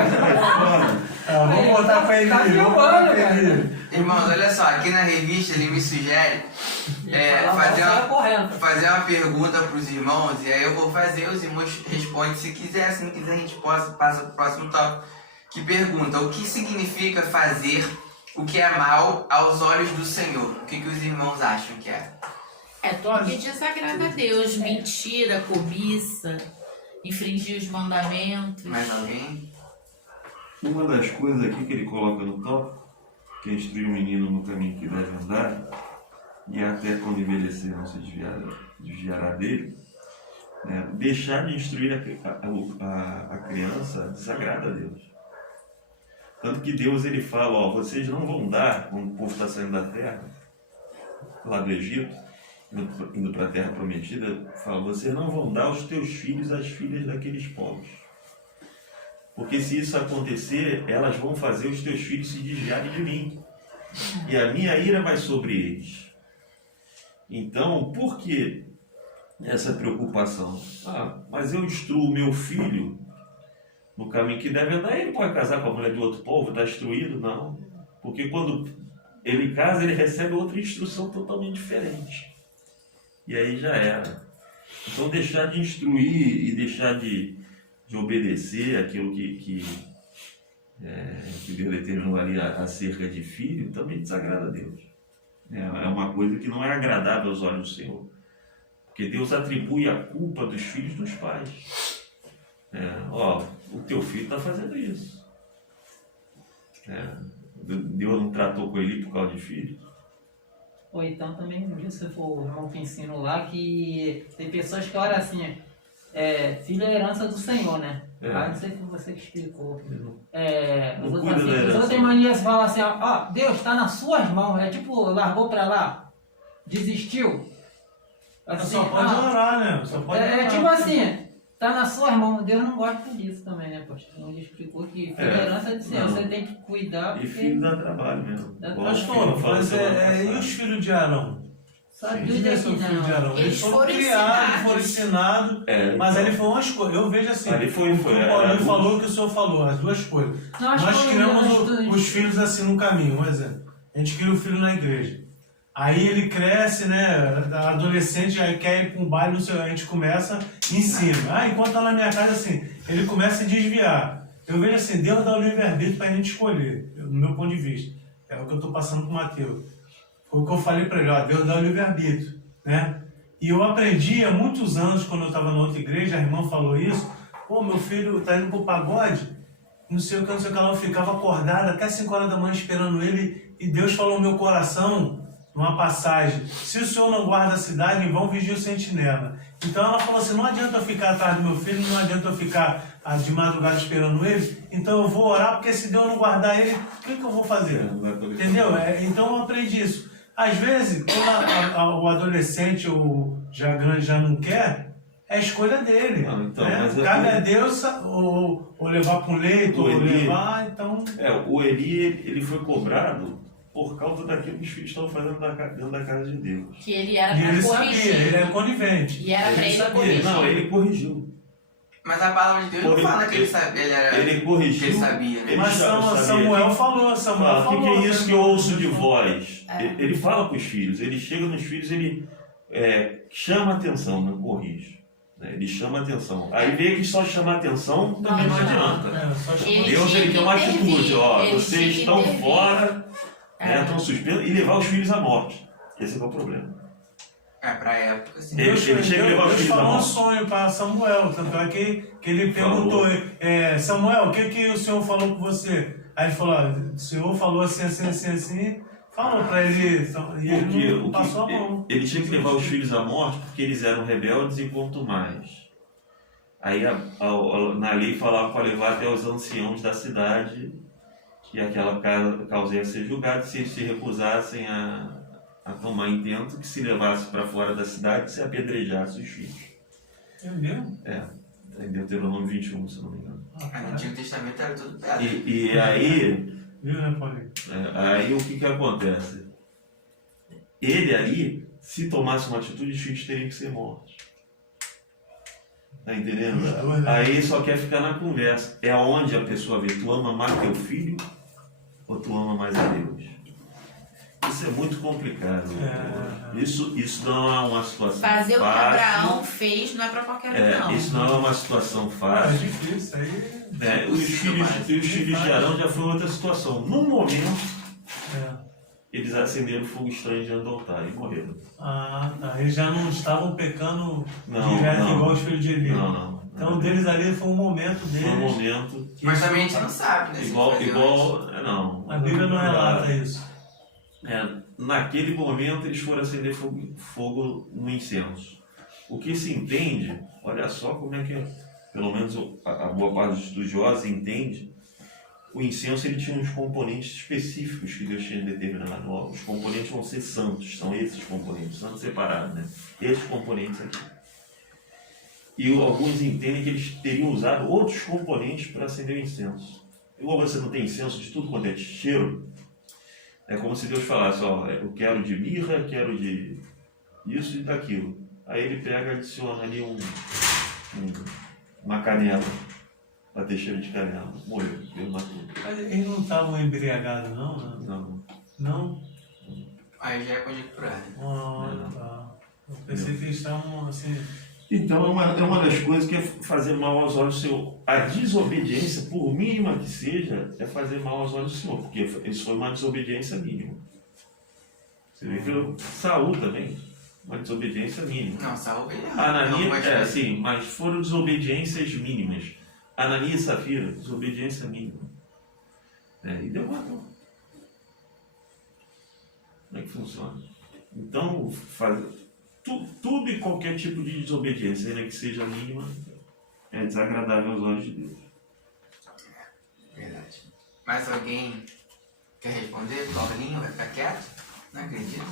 Vamos botar pra ele. Tá filmando, cara. Irmãos, olha só, aqui na revista ele me sugere fazer uma pergunta para os irmãos, e aí eu vou fazer, os irmãos respondem se quiser, se não quiser a gente passa para o próximo tópico, que pergunta: o que significa fazer o que é mal aos olhos do Senhor? O que os irmãos acham que é? É tudo que desagrada a Deus, mentira, cobiça, infringir os mandamentos. Mais alguém? Uma das coisas aqui que ele coloca no tópico, que é instruir o menino no caminho que deve andar, e até quando envelhecer não se desviará dele, né? Deixar de instruir a criança desagrada a Deus. Tanto que Deus ele fala, vocês não vão dar, quando o povo está saindo da terra, lá do Egito, indo para a terra prometida, fala: vocês não vão dar os teus filhos às filhas daqueles povos. Porque se isso acontecer, elas vão fazer os teus filhos se desviarem de mim. E a minha ira vai sobre eles. Então, por que essa preocupação? Mas eu instruo o meu filho no caminho que deve andar. Ele pode casar com a mulher de outro povo, está instruído? Não. Porque quando ele casa, ele recebe outra instrução totalmente diferente. E aí já era. Então, deixar de instruir e deixar de obedecer aquilo que Deus determinou ali acerca de filho, também desagrada a Deus. É uma coisa que não é agradável aos olhos do Senhor. Porque Deus atribui a culpa dos filhos dos pais. O teu filho está fazendo isso. Deus não tratou com ele por causa de filho. Ou então também, se for o irmão que ensino lá, que tem pessoas que olham assim, filho é herança do Senhor, né? Não sei se você que explicou. Os outros têm mania de falar assim, Deus está nas suas mãos, largou para lá, desistiu. Assim, só pode orar, né? Só pode orar. Tipo assim, tá nas suas mãos. Deus não gosta disso também, né, pastor? Ele explicou que filho é herança do Senhor, você tem que cuidar. E filho dá trabalho mesmo. E os filhos de Arão? Sabia seu filho de Arão? Eles foram criados, foram ensinados, mas ali foi uma escolha. Eu vejo assim, ali foi o Paulinho falou o que o senhor falou, as duas coisas. Nós criamos os filhos assim no caminho, um exemplo. A gente cria o filho na igreja. Aí ele cresce, né, adolescente, aí quer ir para um baile, a gente começa em cima. Enquanto tá na minha casa, assim, ele começa a se desviar. Eu vejo assim, Deus dá o livre-arbítrio para a gente escolher, no meu ponto de vista. É o que eu estou passando com o Mateus. Foi o que eu falei para ele, Deus dá o livre-arbítrio, né? E eu aprendi há muitos anos, quando eu estava na outra igreja, a irmã falou isso, meu filho está indo para o pagode, não sei o que, lá, eu ficava acordado até 5 horas da manhã esperando ele, e Deus falou no meu coração, numa passagem: se o senhor não guarda a cidade, em vão vigia o sentinela. Então ela falou assim: não adianta eu ficar atrás do meu filho, não adianta eu ficar de madrugada esperando ele, então eu vou orar, porque se Deus não guardar ele, o que eu vou fazer? Entendeu? Então eu aprendi isso. Às vezes, quando o adolescente ou já grande já não quer, é a escolha dele. Cabe a Deus ou levar para um leito, ou levar, então... O Eli, ele foi cobrado por causa daquilo que os filhos estavam fazendo dentro da casa de Deus. Que ele era para corrigir. Sabia, ele era conivente. E era para ele corrigir. Não, ele corrigiu. Mas a palavra de Deus não fala que ele sabia, ele corrigiu. Que ele sabia, né? Mas Samuel falou. O que é isso que eu ouço de voz? Ele fala para os filhos, ele chega nos filhos, ele chama atenção, não corrige. Ele chama atenção. Aí vê que só chamar atenção também não adianta. Deus ele tem uma atitude, vocês estão fora, estão suspensos, e levar os filhos à morte. Esse é o problema. Pra época, assim. Ele chega e leva os filhos à falou um morte. sonho para Samuel, tanto é que ele perguntou, Samuel, o que o Senhor falou com você? Aí ele falou, o Senhor falou assim, falou para ele, e ele não passou a mão. Ele tinha que levar os filhos à morte porque eles eram rebeldes e quanto mais. Aí na lei falava para levar até os anciãos da cidade, que aquela causa ia ser julgada, se eles se recusassem a tomar intento, que se levasse para fora da cidade, se apedrejasse os filhos. É mesmo? Em Deuteronômio 21, se não me engano. No Antigo Testamento era tudo pedra. E aí... Viu, né, Paulinho? Aí o que acontece? Ele ali, se tomasse uma atitude, os filhos teriam que ser mortos. Tá entendendo? Aí só quer ficar na conversa. É onde a pessoa vê: tu ama mais teu filho ou tu ama mais a Deus? Isso é muito complicado. Isso não é uma situação fazer fácil. O que Abraão fez não é para qualquer um, não. Isso não é uma situação fácil. É difícil. Aí... Os filhos de Arão já foi outra situação. Num momento, eles acenderam fogo estranho diante do altar e morreram. Eles já não estavam pecando direto igual os filhos de Eli. Não. Então deles ali foi um momento deles. Foi um momento. Mas também a gente não sabe, né? Não. A Bíblia não relata isso. Naquele momento eles foram acender fogo no incenso. O que se entende, olha só como é que, pelo menos a boa parte dos estudiosos entende, o incenso ele tinha uns componentes específicos que Deus tinha determinado. Ó, os componentes vão ser santos, são esses componentes, santos separados, né? Esses componentes aqui. E alguns entendem que eles teriam usado outros componentes para acender o incenso. Igual você não tem incenso de tudo quanto é cheiro, é como se Deus falasse, ó, eu quero de mirra, quero de isso e daquilo. Aí ele pega e adiciona ali uma canela, para ter cheiro de canela. Morreu, Deus matou. Mas eles não estavam embriagados, não? Não. Não? Aí já é conjecturado. Ah, tá. Eu pensei que eles estavam assim... Então é uma das coisas que é fazer mal aos olhos do Senhor. A desobediência, por mínima que seja, é fazer mal aos olhos do Senhor, porque isso foi uma desobediência mínima. Você vê que Saul também, uma desobediência mínima. Não, Saul veio errado. Ananias, sim, mas foram desobediências mínimas. Ananias e Safira, desobediência mínima. E deu matou. Como é que funciona? Então, tudo e qualquer tipo de desobediência, ainda que seja mínima, é desagradável aos olhos de Deus. Verdade. Mais alguém quer responder? Paulinho vai ficar quieto? Não acredito.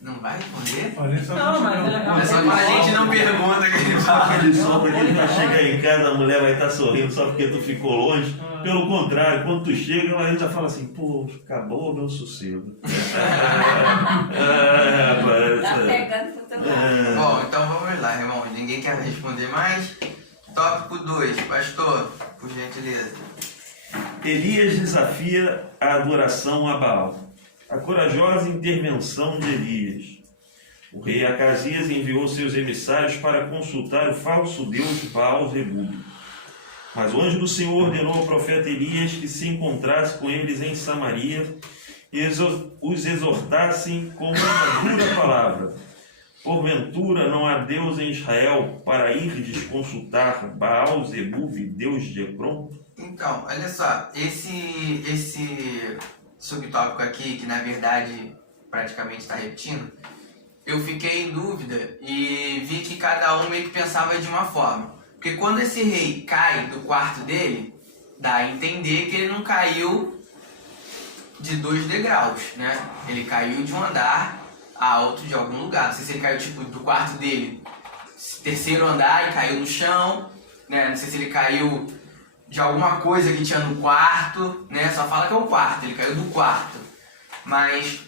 Não vai responder? Não, mas É só quando a gente não pergunta que ele fala. Quando ele vai chegar em casa, a mulher vai estar sorrindo só porque tu ficou longe. Pelo contrário, quando tu chega, ela ainda fala assim, pô, acabou o meu sossego. Tá pegando pro teu lado. Bom, então vamos lá, irmão. Ninguém quer responder mais? Tópico 2, pastor, por gentileza. Elias desafia a adoração a Baal. A corajosa intervenção de Elias. O rei Acasias enviou seus emissários para consultar o falso deus Baal-Zebub. Mas o anjo do Senhor ordenou ao profeta Elias que se encontrasse com eles em Samaria e os exortassem com uma dura palavra. Porventura não há Deus em Israel para irdes consultar Baal-Zebub, deus de Ecrom? Então, olha só, esse subtópico aqui, que na verdade praticamente está repetindo, eu fiquei em dúvida e vi que cada um meio que pensava de uma forma. Porque quando esse rei cai do quarto dele, dá a entender que ele não caiu de 2 degraus, né? Ele caiu de um andar alto de algum lugar. Não sei se ele caiu tipo do quarto dele, 3º andar e caiu no chão, né? Não sei se ele caiu de alguma coisa que tinha no quarto, né? Só fala que é o quarto, ele caiu do quarto. Mas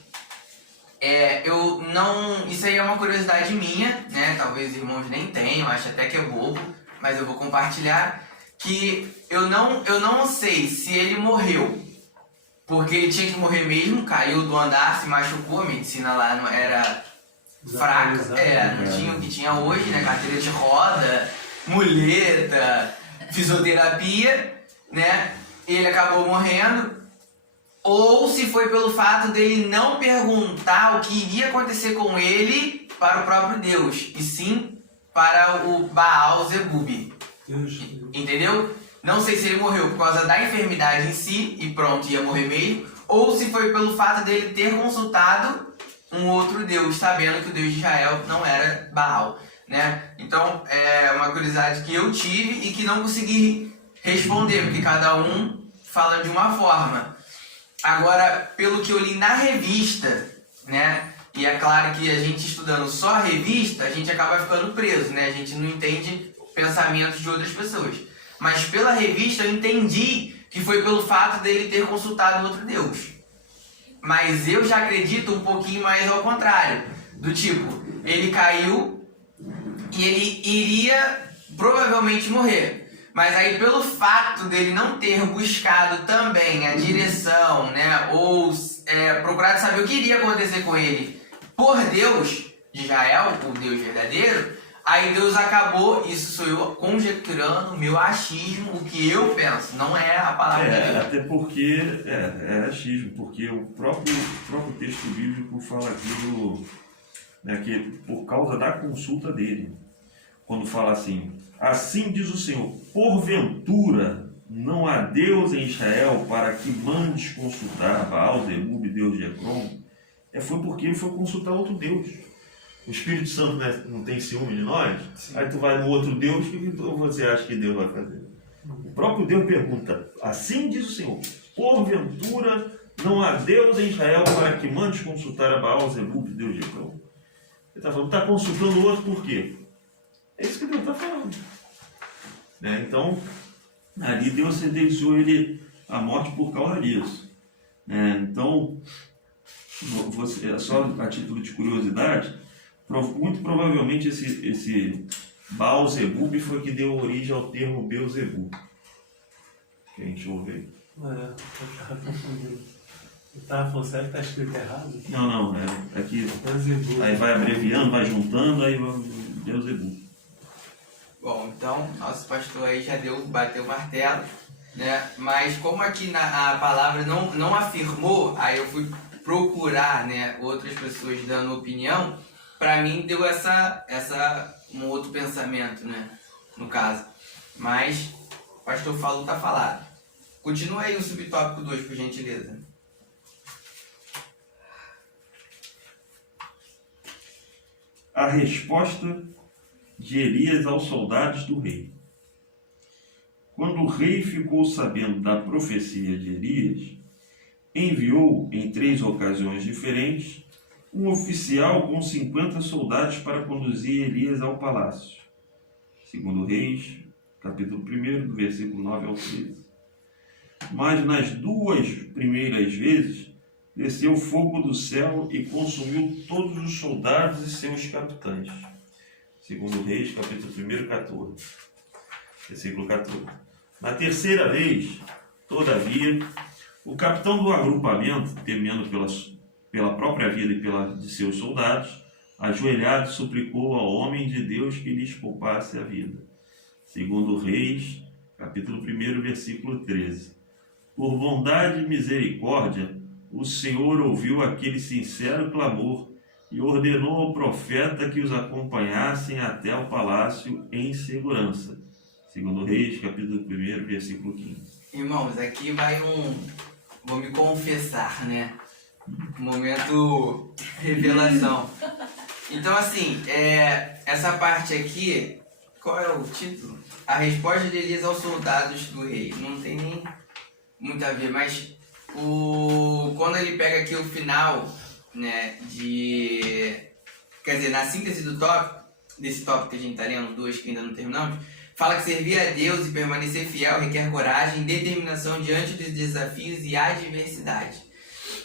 eu não... Isso aí é uma curiosidade minha, né? Talvez os irmãos nem tenham, acho até que é bobo, mas eu vou compartilhar que eu não sei se ele morreu porque ele tinha que morrer mesmo, caiu do andar, se machucou, a medicina lá não era fraca, não tinha o que tinha hoje, né? Cadeira de roda, muleta, fisioterapia, né? Ele acabou morrendo. Ou se foi pelo fato dele não perguntar o que iria acontecer com ele para o próprio Deus, e sim para o Baal-Zebub. Entendeu? Não sei se ele morreu por causa da enfermidade em si, e pronto, ia morrer mesmo, ou se foi pelo fato dele ter consultado um outro Deus, sabendo que o Deus de Israel não era Baal, né? Então, é uma curiosidade que eu tive e que não consegui responder, porque cada um fala de uma forma. Agora, pelo que eu li na revista, né? E é claro que a gente estudando só a revista, a gente acaba ficando preso, né? A gente não entende pensamentos de outras pessoas. Mas pela revista eu entendi que foi pelo fato dele ter consultado outro Deus. Mas eu já acredito um pouquinho mais ao contrário. Do tipo, ele caiu e ele iria provavelmente morrer. Mas aí pelo fato dele não ter buscado também a direção, né? Ou procurado saber o que iria acontecer com ele por Deus de Israel, o Deus verdadeiro, aí Deus acabou, isso sou eu conjecturando, o meu achismo, o que eu penso, não é a palavra de Deus. Até porque é achismo, porque o próprio texto bíblico fala aquilo, né, que por causa da consulta dele, quando fala assim diz o Senhor, porventura não há Deus em Israel para que mandes consultar Baal-Zebub, Deus de Ecrom? Foi porque ele foi consultar outro Deus. O Espírito Santo, né, não tem ciúme de nós? Sim. Aí tu vai no outro Deus, o que você acha que Deus vai fazer? O próprio Deus pergunta, assim diz o Senhor, porventura não há Deus em Israel para que mandes consultar a Baal, Zebub, Deus de Ecrón? Ele está falando, está consultando o outro por quê? É isso que Deus está falando. Né? Então, ali Deus sentenciou ele à morte por causa disso. Né? Então, só a título de curiosidade, muito provavelmente esse Baal Zebub foi que deu origem ao termo Beelzebub. Que a gente ouve aí. Eu estava confundido. Eu estava falando, será que está escrito errado? Não, é aqui. Beelzebub. Aí vai abreviando, vai juntando, aí vai Beelzebub. Bom, então, nosso pastor aí já bateu o martelo, né? Mas como aqui a palavra não afirmou, aí eu fui procurar, né, outras pessoas dando opinião, para mim deu um outro pensamento, né, no caso. Mas o pastor falou, tá falado. Continua aí o subtópico 2, por gentileza. A resposta de Elias aos soldados do rei. Quando o rei ficou sabendo da profecia de Elias, enviou em 3 ocasiões diferentes um oficial com 50 soldados para conduzir Elias ao palácio. Segundo Reis, capítulo 1, do versículo 9 ao 13. Mas nas 2 primeiras vezes, desceu fogo do céu e consumiu todos os soldados e seus capitães. Segundo Reis, capítulo 1, 14. Versículo 14. Na terceira vez, todavia, o capitão do agrupamento, temendo pela própria vida e pela de seus soldados, ajoelhado, suplicou ao homem de Deus que lhes poupasse a vida. Segundo Reis, capítulo 1, versículo 13. Por bondade e misericórdia, o Senhor ouviu aquele sincero clamor e ordenou ao profeta que os acompanhassem até o palácio em segurança. Segundo Reis, capítulo 1, versículo 15. Irmãos, aqui vai vou me confessar, né? Momento revelação. Então, assim, essa parte aqui, qual é o título? A resposta de Elias aos soldados do rei. Não tem nem muito a ver, mas quando ele pega aqui o final, né, quer dizer, na síntese desse tópico que a gente está lendo, 2 que ainda não terminamos, fala que servir a Deus e permanecer fiel requer coragem e determinação diante dos desafios e adversidade.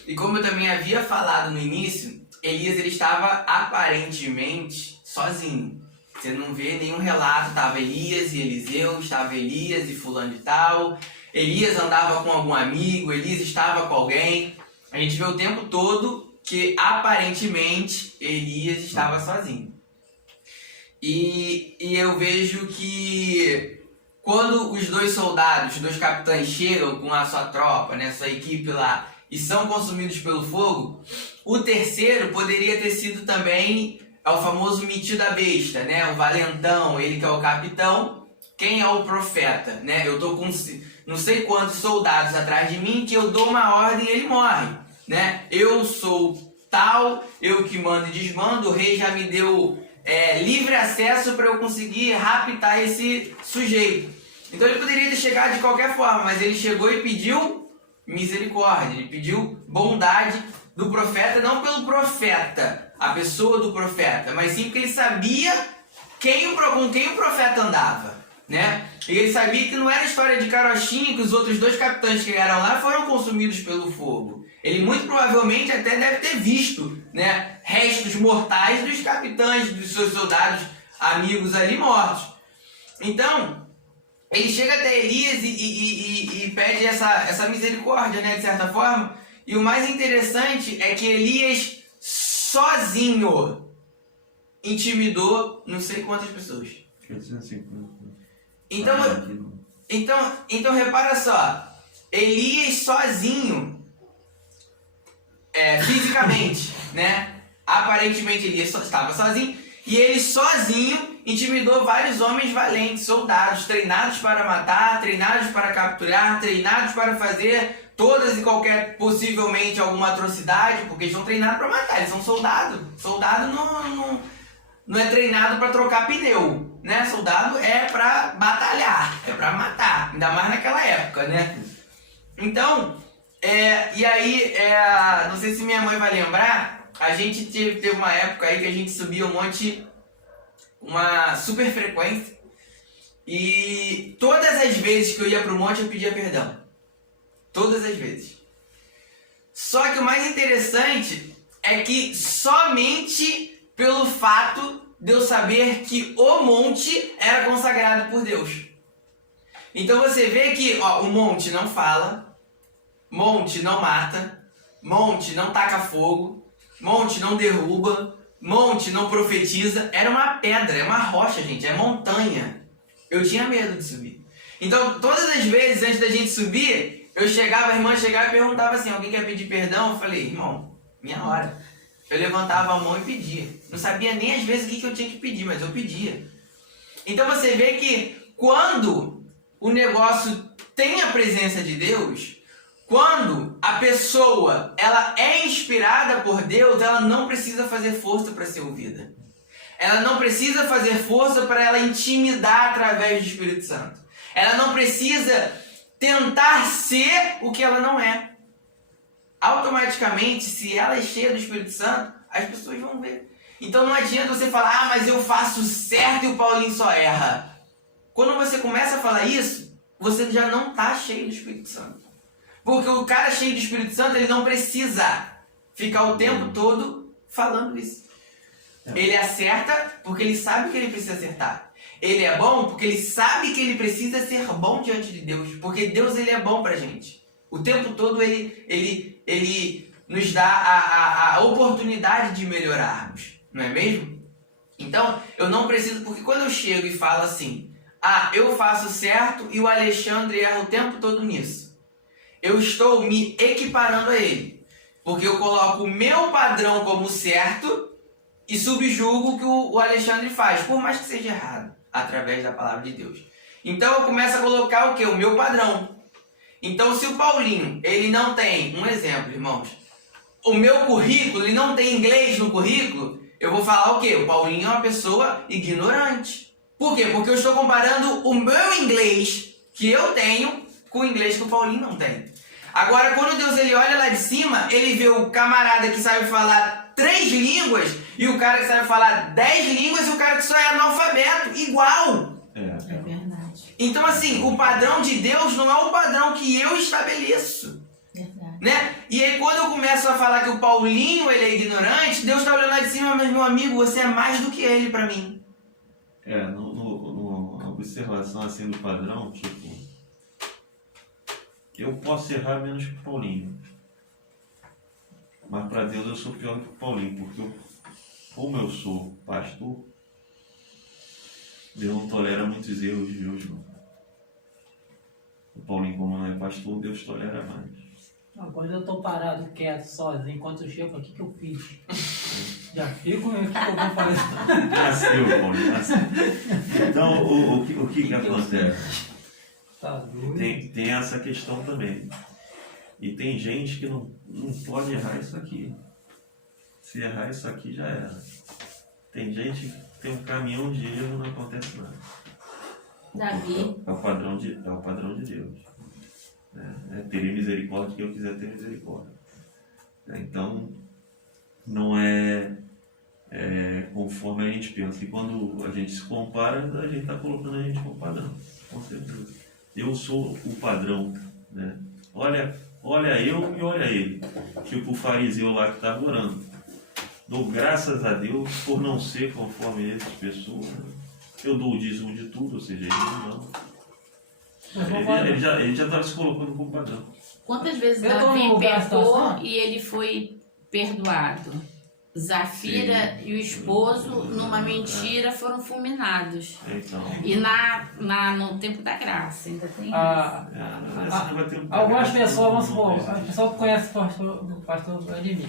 E como eu também havia falado no início, Elias ele estava aparentemente sozinho. Você não vê nenhum relato, estava Elias e Eliseu, estava Elias e fulano de tal, Elias andava com algum amigo, Elias estava com alguém. A gente vê o tempo todo que aparentemente Elias estava sozinho. E eu vejo que quando os 2 soldados, os 2 capitães chegam com a sua tropa, né, sua equipe lá, e são consumidos pelo fogo, o terceiro poderia ter sido também o famoso metido da besta, né, o valentão, ele que é o capitão. Quem é o profeta, né? Eu tô com não sei quantos soldados atrás de mim que eu dou uma ordem e ele morre, né? Eu sou tal, eu que mando e desmando, o rei já me deu livre acesso para eu conseguir raptar esse sujeito. Então ele poderia ter chegado de qualquer forma, mas ele chegou e pediu misericórdia, ele pediu bondade do profeta, não pelo profeta, a pessoa do profeta, mas sim porque ele sabia com quem o profeta andava, né? E ele sabia que não era história de carochinha que os outros 2 capitães que chegaram lá foram consumidos pelo fogo. Ele muito provavelmente até deve ter visto, né, restos mortais dos capitães, dos seus soldados amigos ali mortos. Então, ele chega até Elias e pede essa misericórdia, né, de certa forma. E o mais interessante é que Elias sozinho intimidou não sei quantas pessoas. Então repara só, Elias sozinho, fisicamente, né? Aparentemente Elias estava sozinho, e ele sozinho intimidou vários homens valentes, soldados, treinados para matar, treinados para capturar, treinados para fazer todas e qualquer, possivelmente, alguma atrocidade, porque eles estão treinados para matar, eles são soldados. Soldado não é treinado para trocar pneu, né? Soldado é para batalhar, é para matar, ainda mais naquela época, né? Então, e aí, não sei se minha mãe vai lembrar, a gente teve uma época aí que a gente subia um monte, uma super frequência, e todas as vezes que eu ia pro monte eu pedia perdão. Todas as vezes. Só que o mais interessante é que somente pelo fato de eu saber que o monte era consagrado por Deus. Então você vê que o monte não fala, monte não mata, monte não taca fogo, monte não derruba, monte não profetiza. Era uma pedra, é uma rocha, gente, é montanha. Eu tinha medo de subir. Então todas as vezes antes da gente subir, eu chegava, a irmã chegava e perguntava assim, alguém quer pedir perdão? Eu falei, irmão, minha hora. Eu levantava a mão e pedia. Não sabia nem às vezes o que eu tinha que pedir, mas eu pedia. Então você vê que quando o negócio tem a presença de Deus, quando a pessoa ela é inspirada por Deus, ela não precisa fazer força para ser ouvida. Ela não precisa fazer força para ela intimidar através do Espírito Santo. Ela não precisa tentar ser o que ela não é. Automaticamente, se ela é cheia do Espírito Santo, as pessoas vão ver. Então não adianta você falar, mas eu faço certo e o Paulinho só erra. Quando você começa a falar isso, você já não está cheio do Espírito Santo. Porque o cara cheio do Espírito Santo, ele não precisa ficar o tempo todo falando isso. Ele acerta porque ele sabe que ele precisa acertar. Ele é bom porque ele sabe que ele precisa ser bom diante de Deus. Porque Deus ele é bom pra gente. O tempo todo ele nos dá a oportunidade de melhorarmos. Não é mesmo? Então, eu não preciso... Porque quando eu chego e falo assim, eu faço certo e o Alexandre erra o tempo todo nisso. Eu estou me equiparando a ele. Porque eu coloco o meu padrão como certo e subjugo o que o Alexandre faz, por mais que seja errado, através da palavra de Deus. Então eu começo a colocar o quê? O meu padrão. Então se o Paulinho, ele não tem, um exemplo, irmãos, o meu currículo, ele não tem inglês no currículo, eu vou falar o quê? O Paulinho é uma pessoa ignorante. Por quê? Porque eu estou comparando o meu inglês que eu tenho com o inglês que o Paulinho não tem. Agora, quando Deus ele olha lá de cima, ele vê o camarada que sabe falar 3 línguas e o cara que sabe falar 10 línguas e o cara que só é analfabeto, igual. É verdade. Então, assim, o padrão de Deus não é o padrão que eu estabeleço. Verdade. Né? E aí, quando eu começo a falar que o Paulinho ele é ignorante, Deus está olhando lá de cima, mas meu amigo, você é mais do que ele para mim. Na observação assim do padrão, tipo, eu posso errar menos que o Paulinho. Mas para Deus eu sou pior que o Paulinho, porque como eu sou pastor, Deus não tolera muitos erros de Deus, não. O Paulinho, como não é pastor, Deus tolera mais. Quando eu tô parado, quieto, sozinho, enquanto eu chego, o que eu fiz? Já fico, o que eu vou fazer? Nasceu, Paulinho, nasceu. Então, o que acontece? Tá doido. Tem essa questão também. E tem gente que não pode errar isso aqui. Se errar isso aqui, já era. Tem gente que tem um caminhão de erro e não acontece nada. Davi. É o padrão de Deus. Terei misericórdia que eu quiser ter misericórdia. Então, não é conforme a gente pensa. E quando a gente se compara, a gente está colocando a gente como padrão. Com certeza. Eu sou o padrão. Né? Olha eu e olha ele. Tipo o fariseu lá que estava orando. Dou graças a Deus por não ser conforme essas pessoas. Eu dou o dízimo de tudo, ou seja, ele não. Ele já estava se colocando como padrão. Quantas vezes Eu tô Davi no lugar da pecou situação? e ele foi perdoado? Zafira e o esposo, numa mentira, foram fulminados. Então. E no tempo da graça, ainda tem isso. Algumas pessoas, vamos supor, as pessoas que conhecem o pastor Vladimir.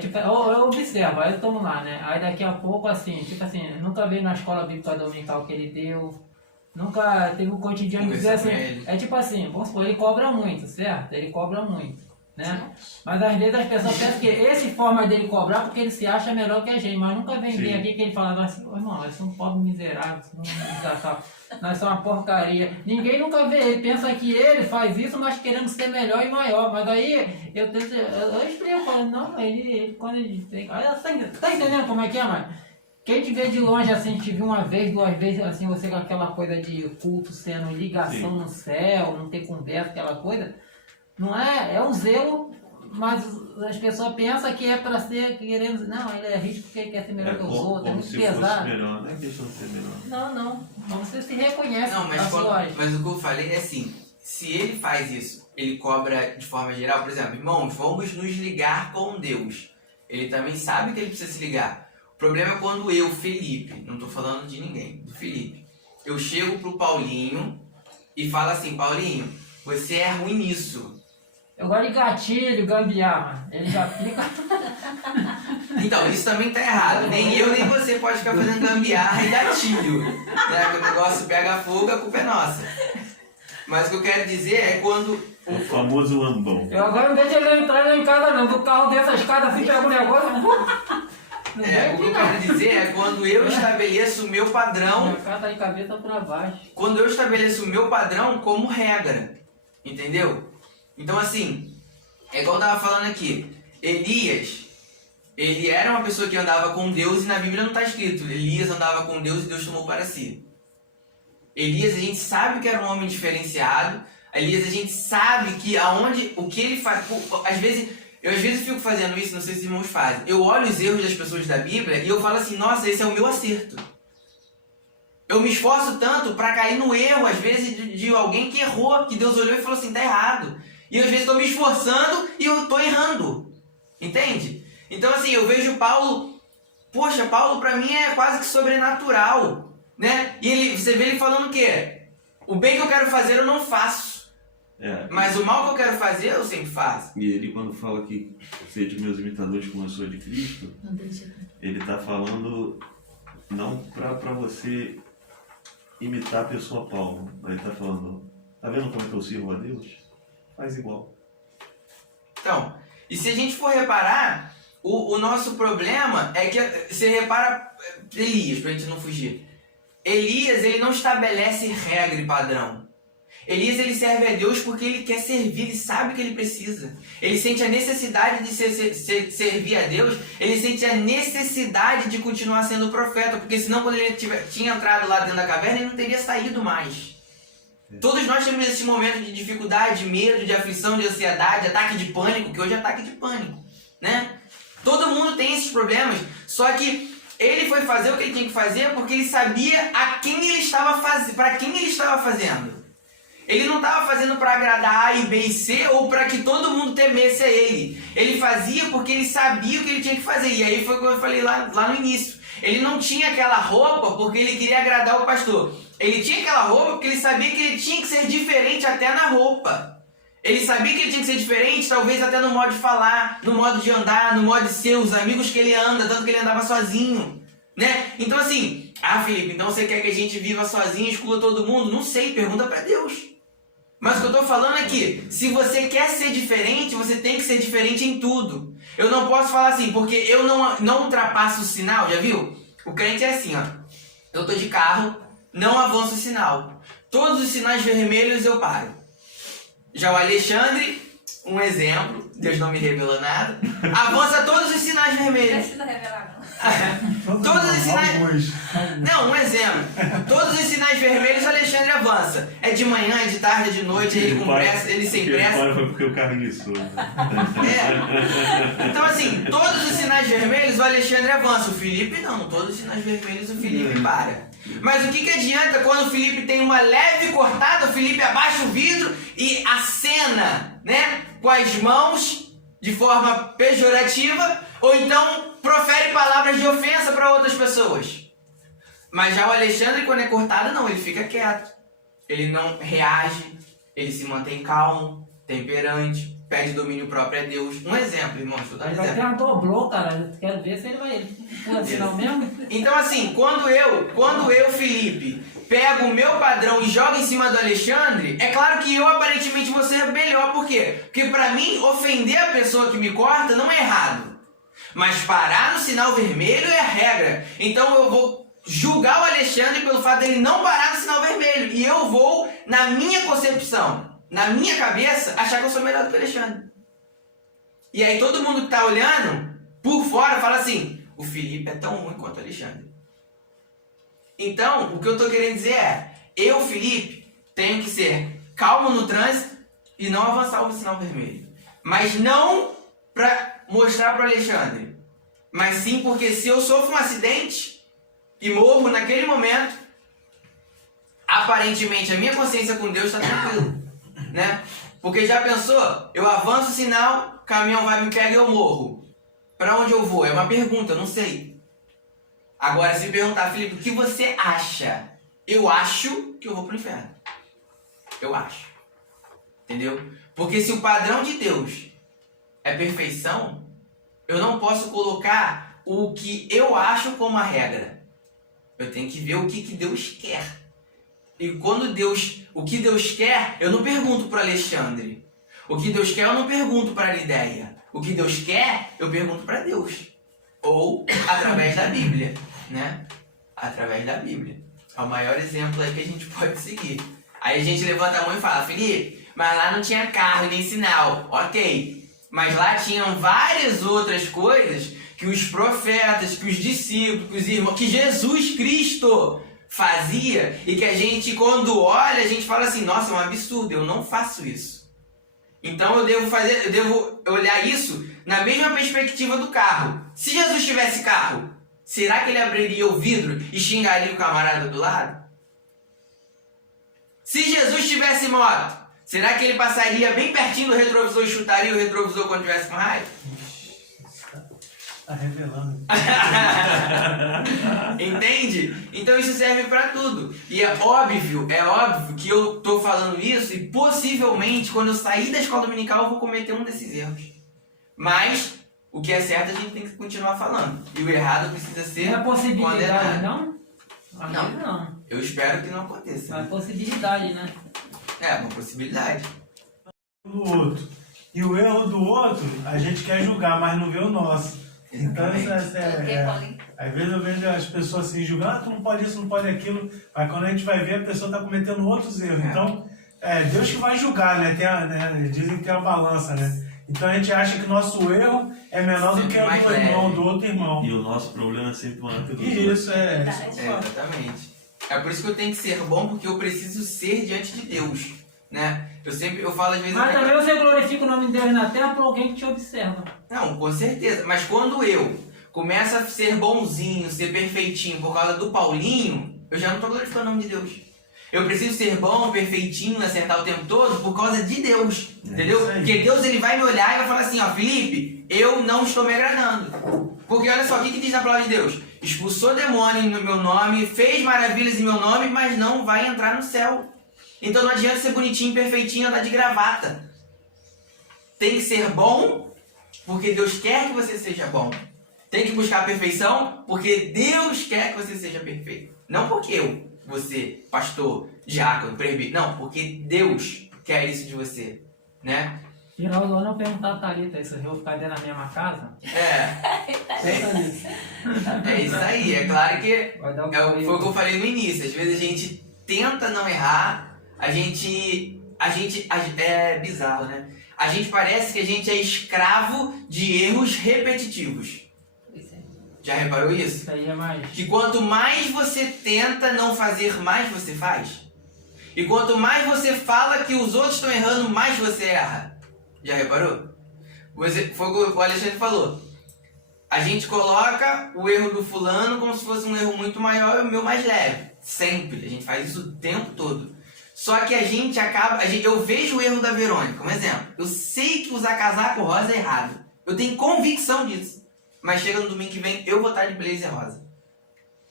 Tipo, eu observo, aí eu tomo lá, né? Aí daqui a pouco, assim, tipo assim, nunca veio na escola bíblica dominical que ele deu, nunca teve o cotidiano de dizer assim. Tipo assim, vamos supor, ele cobra muito, certo? Ele cobra muito. né? Mas às vezes as pessoas pensam que esse forma dele cobrar porque ele se acha melhor que a gente, mas nunca vem ver aqui que ele fala, nós, irmão, nós somos pobres miseráveis, nós somos uma porcaria. Ninguém nunca vê, ele pensa que ele faz isso, mas querendo ser melhor e maior. Mas aí eu explico, eu falo, não, ele quando ele tem. Tá entendendo como é que é, mano? Quem te vê de longe assim, te viu uma vez, 2 vezes, assim, você com aquela coisa de culto sendo ligação no céu, não ter conversa, aquela coisa, não é? É um zelo, mas as pessoas pensam que é pra ser querendo. Não, ele é rico porque ele quer ser melhor que os outros, é muito pesado. Melhor, não é questão de ser melhor. Não, mas você se reconhece. Não, mas o que eu falei é assim, se ele faz isso, ele cobra de forma geral, por exemplo, irmãos, vamos nos ligar com Deus. Ele também sabe que ele precisa se ligar. O problema é quando eu, Felipe, não estou falando de ninguém, do Felipe, eu chego pro Paulinho e falo assim, Paulinho, você é ruim nisso. Eu gosto de gatilho, gambiarra. Ele já fica. Então, isso também tá errado. Nem eu, nem você pode ficar fazendo gambiarra e gatilho. Né? Que o negócio pega fogo, a culpa é nossa. Mas o que eu quero dizer é quando... O famoso lambão. Eu agora não deixo ele entrar lá em casa não. Do carro dessa escada assim, pega o negócio. o que eu quero dizer é quando eu estabeleço o meu padrão... Minha cara tá de cabeça pra baixo. Quando eu estabeleço o meu padrão como regra. Entendeu? Então assim, é igual eu tava falando aqui. Elias, ele era uma pessoa que andava com Deus e na Bíblia não está escrito Elias andava com Deus e Deus tomou para si. Elias, a gente sabe que era um homem diferenciado. Elias, a gente sabe que o que ele faz... Às vezes eu fico fazendo isso, não sei se os irmãos fazem. Eu olho os erros das pessoas da Bíblia e eu falo assim, nossa, esse é o meu acerto. Eu me esforço tanto para cair no erro, às vezes, de alguém que errou, que Deus olhou e falou assim, tá errado. E às vezes estou me esforçando e eu estou errando. Entende? Então assim, eu vejo Paulo... Poxa, Paulo para mim é quase que sobrenatural. Né? E você vê ele falando o quê? O bem que eu quero fazer eu não faço. Mas o mal que eu quero fazer eu sempre faço. E ele quando fala que sede meus imitadores como eu sou de Cristo, ele está falando não para você imitar a pessoa Paulo. Ele está falando, tá vendo como é que eu sirvo a Deus? Faz igual. Então, e se a gente for reparar, o nosso problema é que, você repara, Elias, pra gente não fugir. Elias, ele não estabelece regra e padrão. Elias, ele serve a Deus porque ele quer servir, ele sabe que ele precisa. Ele sente a necessidade de servir a Deus, ele sente a necessidade de continuar sendo profeta, porque senão quando ele tinha entrado lá dentro da caverna, ele não teria saído mais. Todos nós temos esse momento de dificuldade, de medo, de aflição, de ansiedade, ataque de pânico, que hoje é ataque de pânico, né? Todo mundo tem esses problemas, só que ele foi fazer o que ele tinha que fazer porque ele sabia a quem ele estava para quem ele estava fazendo. Ele não estava fazendo para agradar A e B e C ou para que todo mundo temesse a ele. Ele fazia porque ele sabia o que ele tinha que fazer. E aí foi o que eu falei lá no início. Ele não tinha aquela roupa porque ele queria agradar o pastor. Ele tinha aquela roupa porque ele sabia que ele tinha que ser diferente até na roupa. Ele sabia que ele tinha que ser diferente, talvez até no modo de falar, no modo de andar, no modo de ser, os amigos que ele anda, tanto que ele andava sozinho, né? Então assim, Felipe, então você quer que a gente viva sozinho, exclua todo mundo? Não sei, pergunta pra Deus. Mas o que eu tô falando é que, se você quer ser diferente, você tem que ser diferente em tudo. Eu não posso falar assim, porque eu não ultrapasso o sinal, já viu? O crente é assim, ó. Eu tô de carro, não avanço o sinal. Todos os sinais vermelhos eu paro. Já o Alexandre, um exemplo, Deus não me revelou nada, avança todos os sinais vermelhos. Não precisa revelar, não. Todos os sinais... Não, um exemplo. Todos os sinais vermelhos o Alexandre avança. É de manhã, é de tarde, é de noite, ele com pressa, ele sem pressa. Ele foi porque o carro guiçou. Então assim, todos os sinais vermelhos o Alexandre avança. O Felipe não, todos os sinais vermelhos o Felipe para. Mas o que adianta quando o Felipe tem uma leve cortada, o Felipe abaixa o vidro e acena, né, com as mãos de forma pejorativa, ou então profere palavras de ofensa para outras pessoas. Mas já o Alexandre, quando é cortado, não, ele fica quieto. Ele não reage, ele se mantém calmo, temperante. pede domínio próprio é Deus. Um exemplo, irmãos, estou dando Ele vai ter exemplo. uma dobrou, cara. Quero ver se ele vai pôr sinal mesmo. Então assim, quando eu, Felipe, pego o meu padrão e jogo em cima do Alexandre, é claro que eu aparentemente vou ser melhor. Por quê? Porque pra mim, ofender a pessoa que me corta não é errado. Mas parar no sinal vermelho é a regra. Então eu vou julgar o Alexandre pelo fato dele não parar no sinal vermelho. E eu vou, na minha concepção, na minha cabeça, achar que eu sou melhor do que o Alexandre. E aí todo mundo que tá olhando, por fora, fala assim, o Felipe é tão ruim quanto o Alexandre. Então, o que eu tô querendo dizer é, eu, Felipe, tenho que ser calmo no trânsito e não avançar o sinal vermelho. Mas não pra mostrar pro Alexandre, mas sim porque se eu sofro um acidente e morro naquele momento, aparentemente a minha consciência com Deus está tranquila, né? Porque já pensou? Eu avanço o sinal, o caminhão vai me pegar e eu morro. Para onde eu vou? É uma pergunta, eu não sei. Agora, se perguntar, Felipe, o que você acha? Eu acho que eu vou pro inferno. Eu acho. Entendeu? Porque se o padrão de Deus é perfeição, eu não posso colocar o que eu acho como a regra. Eu tenho que ver o que Deus quer. E quando o que Deus quer, eu não pergunto para Alexandre. O que Deus quer, eu não pergunto para a Lideia. O que Deus quer, eu pergunto para Deus. Ou através da Bíblia, né? Através da Bíblia. É o maior exemplo aí que a gente pode seguir. Aí a gente levanta a mão e fala, Felipe, mas lá não tinha carro nem sinal. Ok. Mas lá tinham várias outras coisas que os profetas, que os discípulos, que os irmãos, que Jesus Cristo fazia e que a gente, quando olha, a gente fala assim, nossa, é um absurdo, eu não faço isso. Então eu devo olhar isso na mesma perspectiva do carro. Se Jesus tivesse carro, será que ele abriria o vidro e xingaria o camarada do lado? Se Jesus tivesse moto, será que ele passaria bem pertinho do retrovisor e chutaria o retrovisor quando tivesse com raiva? Tá revelando. Entende? Então isso serve para tudo. E é óbvio que eu tô falando isso e possivelmente quando eu sair da escola dominical eu vou cometer um desses erros. Mas o que é certo a gente tem que continuar falando. E o errado precisa ser Não é possibilidade, condenado. não? Não. Eu espero que não aconteça. É possibilidade, né? É uma possibilidade. Do outro. E o erro do outro, a gente quer julgar, mas não vê o nosso. Então, às vezes eu vejo as pessoas assim julgando, tu não pode isso, não pode aquilo, mas quando a gente vai ver, a pessoa está cometendo outros erros. Então, Deus que vai julgar, né? Dizem que tem a balança, né? Então a gente acha que o nosso erro é menor do que o do irmão, do outro irmão. E o nosso problema é sempre maior que o do Isso, exatamente. É por isso que eu tenho que ser bom, porque eu preciso ser diante de Deus, né? Eu falo às vezes... Mas também você glorifica o nome de Deus na terra por alguém que te observa. Não, com certeza. Mas quando eu começo a ser bonzinho, ser perfeitinho por causa do Paulinho, eu já não estou glorificando o nome de Deus. Eu preciso ser bom, perfeitinho, acertar o tempo todo por causa de Deus, entendeu? Porque Deus ele vai me olhar e vai falar assim, ó, Felipe, eu não estou me agradando. Porque olha só, o que diz na palavra de Deus? Expulsou demônio no meu nome, fez maravilhas em meu nome, mas não vai entrar no céu. Então não adianta ser bonitinho, perfeitinho, andar de gravata. Tem que ser bom, porque Deus quer que você seja bom. Tem que buscar a perfeição, porque Deus quer que você seja perfeito. Não porque você, pastor, diácono, presbítero. Não, porque Deus quer isso de você, né? Final do ano eu perguntar a Thalita isso, eu vou ficar dentro da mesma casa? É isso aí. É claro que foi o que eu falei no início. Às vezes a gente tenta não errar, é bizarro, né? A gente parece que a gente é escravo de erros repetitivos. Já reparou isso? Isso aí é mais... Que quanto mais você tenta não fazer, mais você faz. E quanto mais você fala que os outros estão errando, mais você erra. Já reparou? Foi o que o Alexandre falou. A gente coloca o erro do fulano como se fosse um erro muito maior e o meu mais leve. Sempre. A gente faz isso o tempo todo. Só que a gente acaba... eu vejo o erro da Verônica, um exemplo. Eu sei que usar casaco rosa é errado. Eu tenho convicção disso. Mas chega no domingo que vem, eu vou estar de blazer rosa.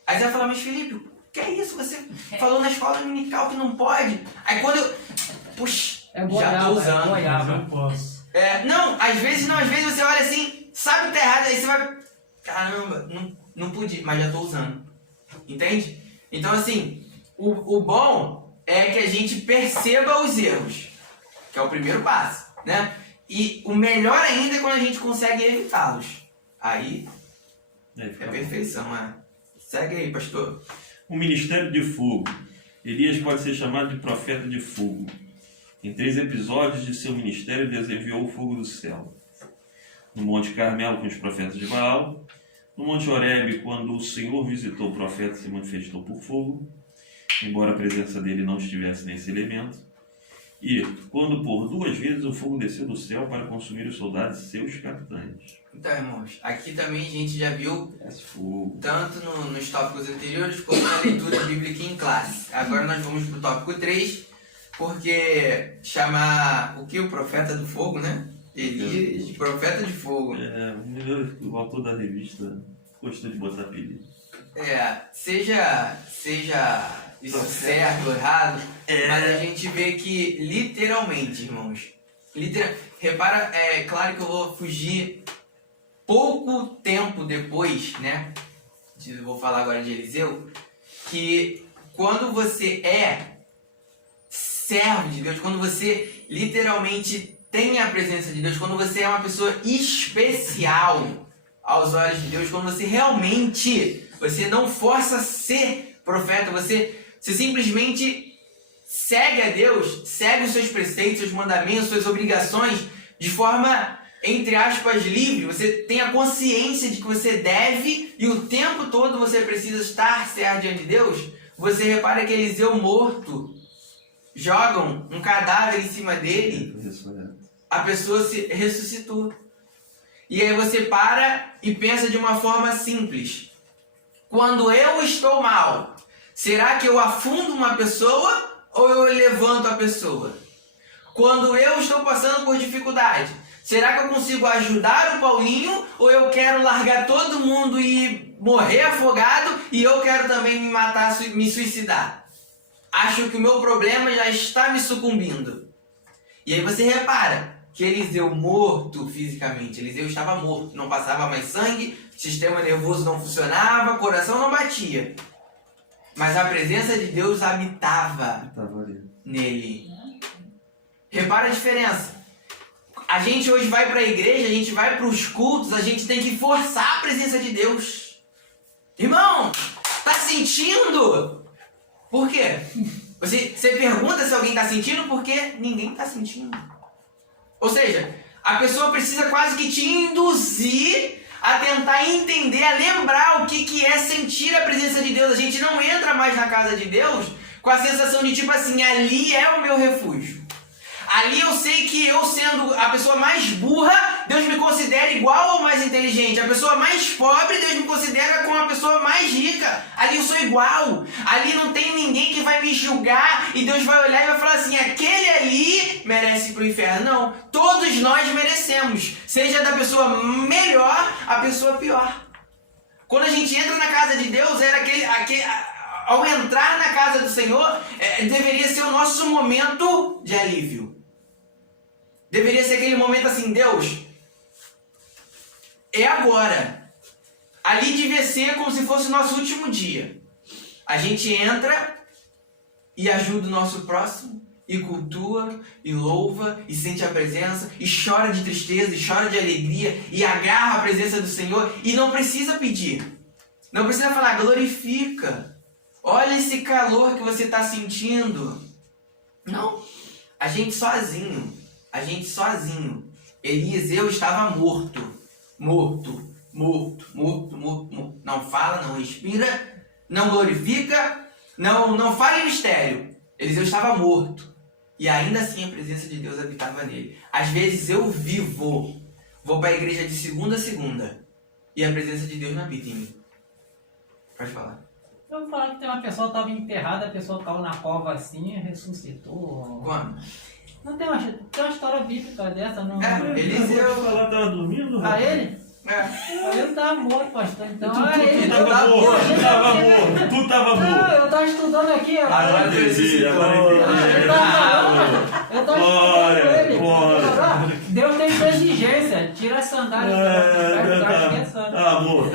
Aí você vai falar, mas Felipe, o que é isso? Você falou na escola dominical que não pode. Aí quando eu... Puxa, goiaba, já tô usando. Mas eu posso. Não, às vezes você olha assim, sabe que tá errado, aí você vai, caramba, não podia, mas já tô usando. Entende? Então assim, o bom é que a gente perceba os erros, que é o primeiro passo, né? E o melhor ainda é quando a gente consegue evitá-los. Aí é perfeição, né? Segue aí, pastor. O ministério de fogo. Elias pode ser chamado de profeta de fogo. Em 3 episódios de seu ministério, Deus enviou o fogo do céu. No Monte Carmelo, com os profetas de Baal. No Monte Horebe, quando o Senhor visitou o profeta, se manifestou por fogo, embora a presença dele não estivesse nesse elemento. E quando por 2 vezes o fogo desceu do céu para consumir os soldados e seus capitães. Então, irmãos, aqui também a gente já viu, Fogo. tanto nos tópicos anteriores, quanto na leitura bíblica em classe. Agora nós vamos para o tópico 3, porque chama o que? O profeta do fogo, né? Elias, profeta de fogo. O autor da revista gostou de botar apelido. Seja isso certo ou errado, mas a gente vê que literalmente, irmãos, repara, é claro que eu vou fugir pouco tempo depois, né? Eu vou falar agora de Eliseu, que quando você é servo de Deus, quando você literalmente tem a presença de Deus, quando você é uma pessoa especial aos olhos de Deus, quando você realmente, você não força a ser profeta, você simplesmente segue a Deus, segue os seus preceitos, seus mandamentos, suas obrigações de forma, entre aspas, livre. Você tem a consciência de que você deve e o tempo todo você precisa estar certo diante de Deus. Você repara que Eliseu morto, jogam um cadáver em cima dele, a pessoa se ressuscitou. E aí você para e pensa de uma forma simples. Quando eu estou mal, será que eu afundo uma pessoa ou eu levanto a pessoa? Quando eu estou passando por dificuldade, será que eu consigo ajudar o Paulinho ou eu quero largar todo mundo e morrer afogado e eu quero também me matar, me suicidar? Acho que o meu problema já está me sucumbindo. E aí você repara que Eliseu morto fisicamente, Eliseu estava morto, não passava mais sangue, sistema nervoso não funcionava, coração não batia. Mas a presença de Deus habitava nele. Repara a diferença. A gente hoje vai para a igreja, a gente vai para os cultos, a gente tem que forçar a presença de Deus. Irmão, tá sentindo? Por quê? Você pergunta se alguém está sentindo porque ninguém está sentindo. Ou seja, a pessoa precisa quase que te induzir a tentar entender, a lembrar o que é sentir a presença de Deus. A gente não entra mais na casa de Deus com a sensação de tipo assim, ali é o meu refúgio. Ali eu sei que eu sendo a pessoa mais burra, Deus me considera igual ou mais inteligente. A pessoa mais pobre, Deus me considera como a pessoa mais rica. Ali eu sou igual. Ali não tem ninguém que vai me julgar e Deus vai olhar e vai falar assim, aquele ali merece ir pro inferno. Não, todos nós merecemos. Seja da pessoa melhor, a pessoa pior. Quando a gente entra na casa de Deus, era ao entrar na casa do Senhor, deveria ser o nosso momento de alívio. Deveria ser aquele momento assim, Deus, é agora. Ali devia ser como se fosse o nosso último dia. A gente entra e ajuda o nosso próximo, e cultua, e louva, e sente a presença, e chora de tristeza, e chora de alegria, e agarra a presença do Senhor, e não precisa pedir. Não precisa falar, glorifica. Olha esse calor que você está sentindo. Não, a gente sozinho. Eliseu estava morto. Não fala, não respira, não glorifica, não fala em mistério. Eliseu estava morto. E ainda assim a presença de Deus habitava nele. Às vezes eu vou para a igreja de segunda a segunda, e a presença de Deus não habita em mim. Pode falar. Eu vou falar que tem uma pessoa que estava enterrada, a pessoa caiu na cova assim e ressuscitou. Quando? Não tem uma história bíblica dessa, não. Eliseu Falar tava dormindo? A ele? Ele estava morto, pastor. Então, ele tava morto. Tu tava morto. Não, eu estava estudando aqui. Agora entendi. Eu estava estudando ele. Deus tem sua exigência. Tira as sandálias. Amor,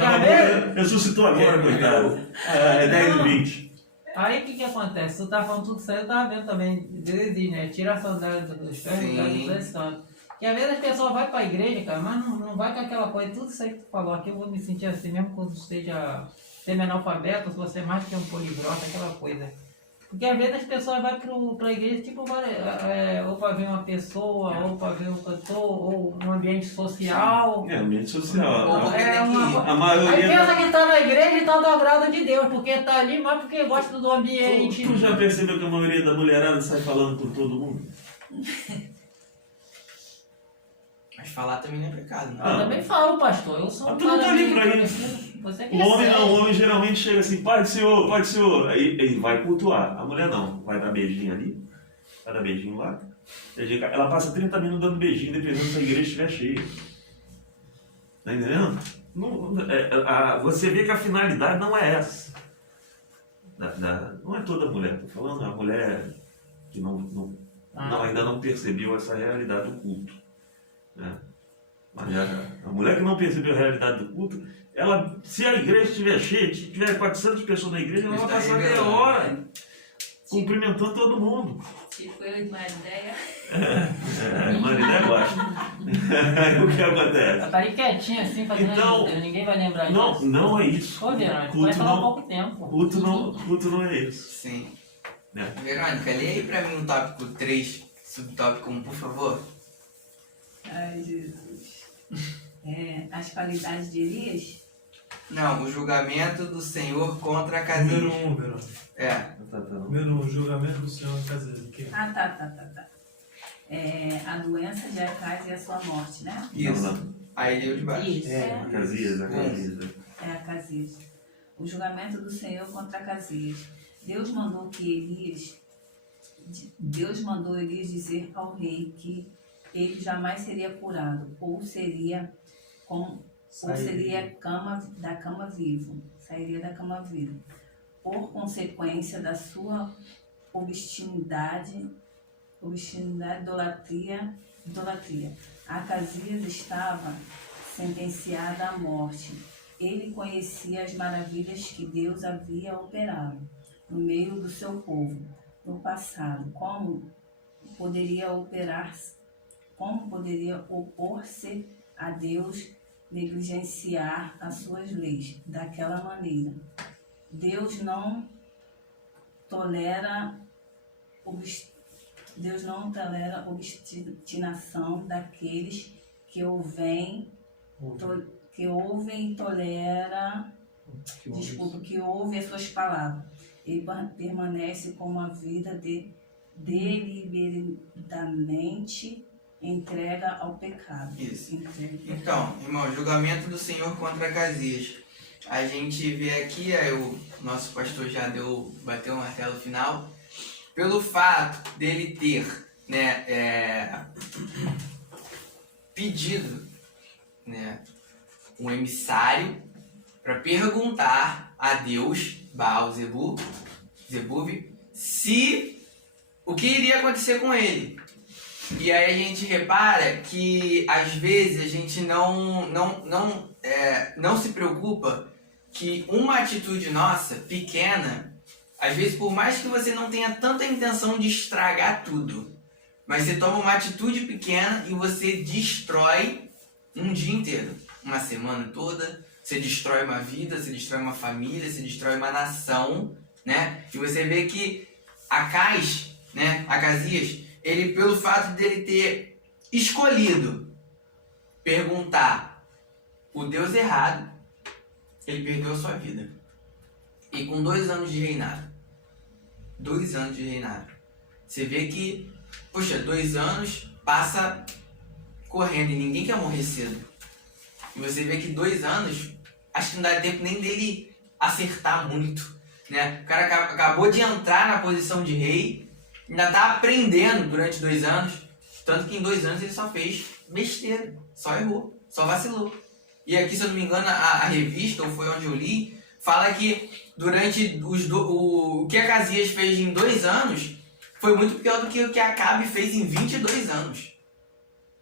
ressuscitou agora, coitado. É 10 e 20. Aí o que acontece? Tu tá falando tudo isso aí, eu tava vendo também. Deus diz, né? Tira a sandália dos pés e cai dos santos. Que às vezes as pessoas vão pra igreja, cara, mas não vai com aquela coisa, tudo isso aí que tu falou aqui, eu vou me sentir assim, mesmo quando seja semi-analfabeto, se você é mais que um poliglota, aquela coisa. Porque às vezes as pessoas vão pra igreja, tipo, ou pra ver uma pessoa, ou pra ver um cantor, ou um ambiente social. É, ambiente social. A maioria. Aí pensa que tá na igreja e tá do agrado de Deus, porque tá ali, mas porque gosta do ambiente. Tu já percebeu que a maioria da mulherada sai falando por todo mundo? Mas falar também não é pecado, não. Eu também falo, pastor. Eu sou um tu não tá ali pra amigo, isso. Você O homem não, o homem geralmente chega assim, Pai do Senhor, aí ele vai cultuar. A mulher não, vai dar beijinho ali, vai dar beijinho lá. Ela passa 30 minutos dando beijinho, dependendo se a igreja estiver cheia. Tá entendendo? Você vê que a finalidade não é essa. Não é toda mulher, tô falando, a mulher que ainda não percebeu essa realidade do culto. Né? Mas a mulher que não percebeu a realidade do culto, se a igreja estiver cheia, se tiver 400 pessoas na igreja, ela vai passar meia hora cumprimentando todo mundo. Tipo eu e Maridéia. Maridéia gosta. Aí o que acontece? Ela tá aí quietinha assim, fazendo Então, ninguém vai lembrar disso. Não é isso. Ô, Verônica, Culto vai falar não- pouco tempo. Culto não é isso. Sim. Né? Verônica, lê aí pra mim o tópico 3, subtópico 1, por favor. Ai, Jesus. As qualidades de Elias? Não, o julgamento do Senhor contra a Número Casias. 1, Verônica. Número 1, julgamento do Senhor Casias. Ah, tá. A doença de Acais e a sua morte, né? Isso. Aí leu de baixo. Isso. Casias. É Acasias. O julgamento do Senhor contra Acasias. Deus mandou Elias dizer ao rei que ele jamais seria curado, ou seria da cama vivo, sairia da cama vivo, por consequência da sua obstinidade, idolatria. Acasias estava sentenciado à morte. Ele conhecia as maravilhas que Deus havia operado no meio do seu povo no passado. Como poderia opor-se a Deus, negligenciar as suas leis daquela maneira? Deus não tolera obstinação daqueles que ouvem e tolera, que ouvem as suas palavras. Ele permanece com uma vida deliberadamente entrega ao pecado. Isso. Então, irmão, julgamento do Senhor contra Acasias. A gente vê aqui, o nosso pastor já bateu o martelo final, pelo fato dele ter, pedido, um emissário para perguntar a Deus, Baal Zebub, se o que iria acontecer com ele. E aí a gente repara que às vezes a gente não se preocupa que uma atitude nossa, pequena, às vezes por mais que você não tenha tanta intenção de estragar tudo, mas você toma uma atitude pequena e você destrói um dia inteiro, uma semana toda, você destrói uma vida, você destrói uma família, você destrói uma nação, né? E você vê que Acasias, ele, pelo fato dele ter escolhido perguntar o Deus errado, ele perdeu a sua vida. E com 2 anos de reinado, você vê que, 2 anos passa correndo e ninguém quer morrer cedo. E você vê que 2 anos, acho que não dá tempo nem dele acertar muito, né? O cara acabou de entrar na posição de rei, ainda está aprendendo durante 2 anos, tanto que em 2 anos ele só fez besteira, só errou, só vacilou. E aqui, se eu não me engano, a revista, ou foi onde eu li, fala que durante o que Acasias fez em 2 anos foi muito pior do que o que Acabe fez em 22 anos.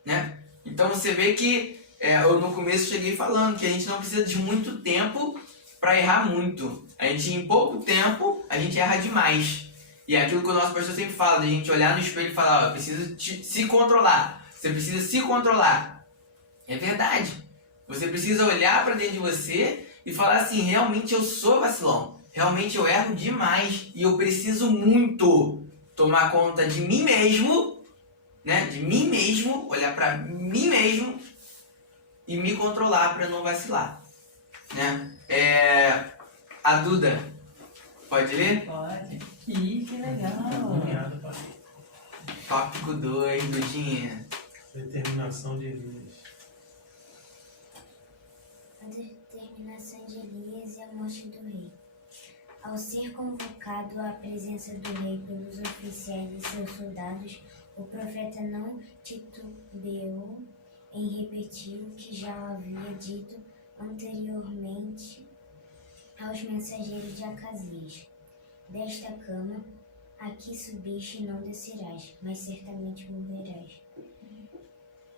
Né? Então você vê que eu no começo cheguei falando que a gente não precisa de muito tempo para errar muito. A gente, em pouco tempo, a gente erra demais. E é aquilo que o nosso pastor sempre fala, de a gente olhar no espelho e falar, ó, preciso se controlar. Você precisa se controlar. É verdade. Você precisa olhar para dentro de você e falar assim, realmente eu sou vacilão. Realmente eu erro demais e eu preciso muito tomar conta de mim mesmo, né? De mim mesmo, olhar para mim mesmo e me controlar para não vacilar, né? A Duda, pode ler? Pode. Ih, que legal. Obrigado, pai. Tópico 2, Dudinha. Determinação de Elias. A determinação de Elias e a morte do rei. Ao ser convocado à presença do rei pelos oficiais e seus soldados, o profeta não titubeou em repetir o que já havia dito anteriormente aos mensageiros de Acasias. Desta cama a que subiste não descerás, mas certamente morrerás.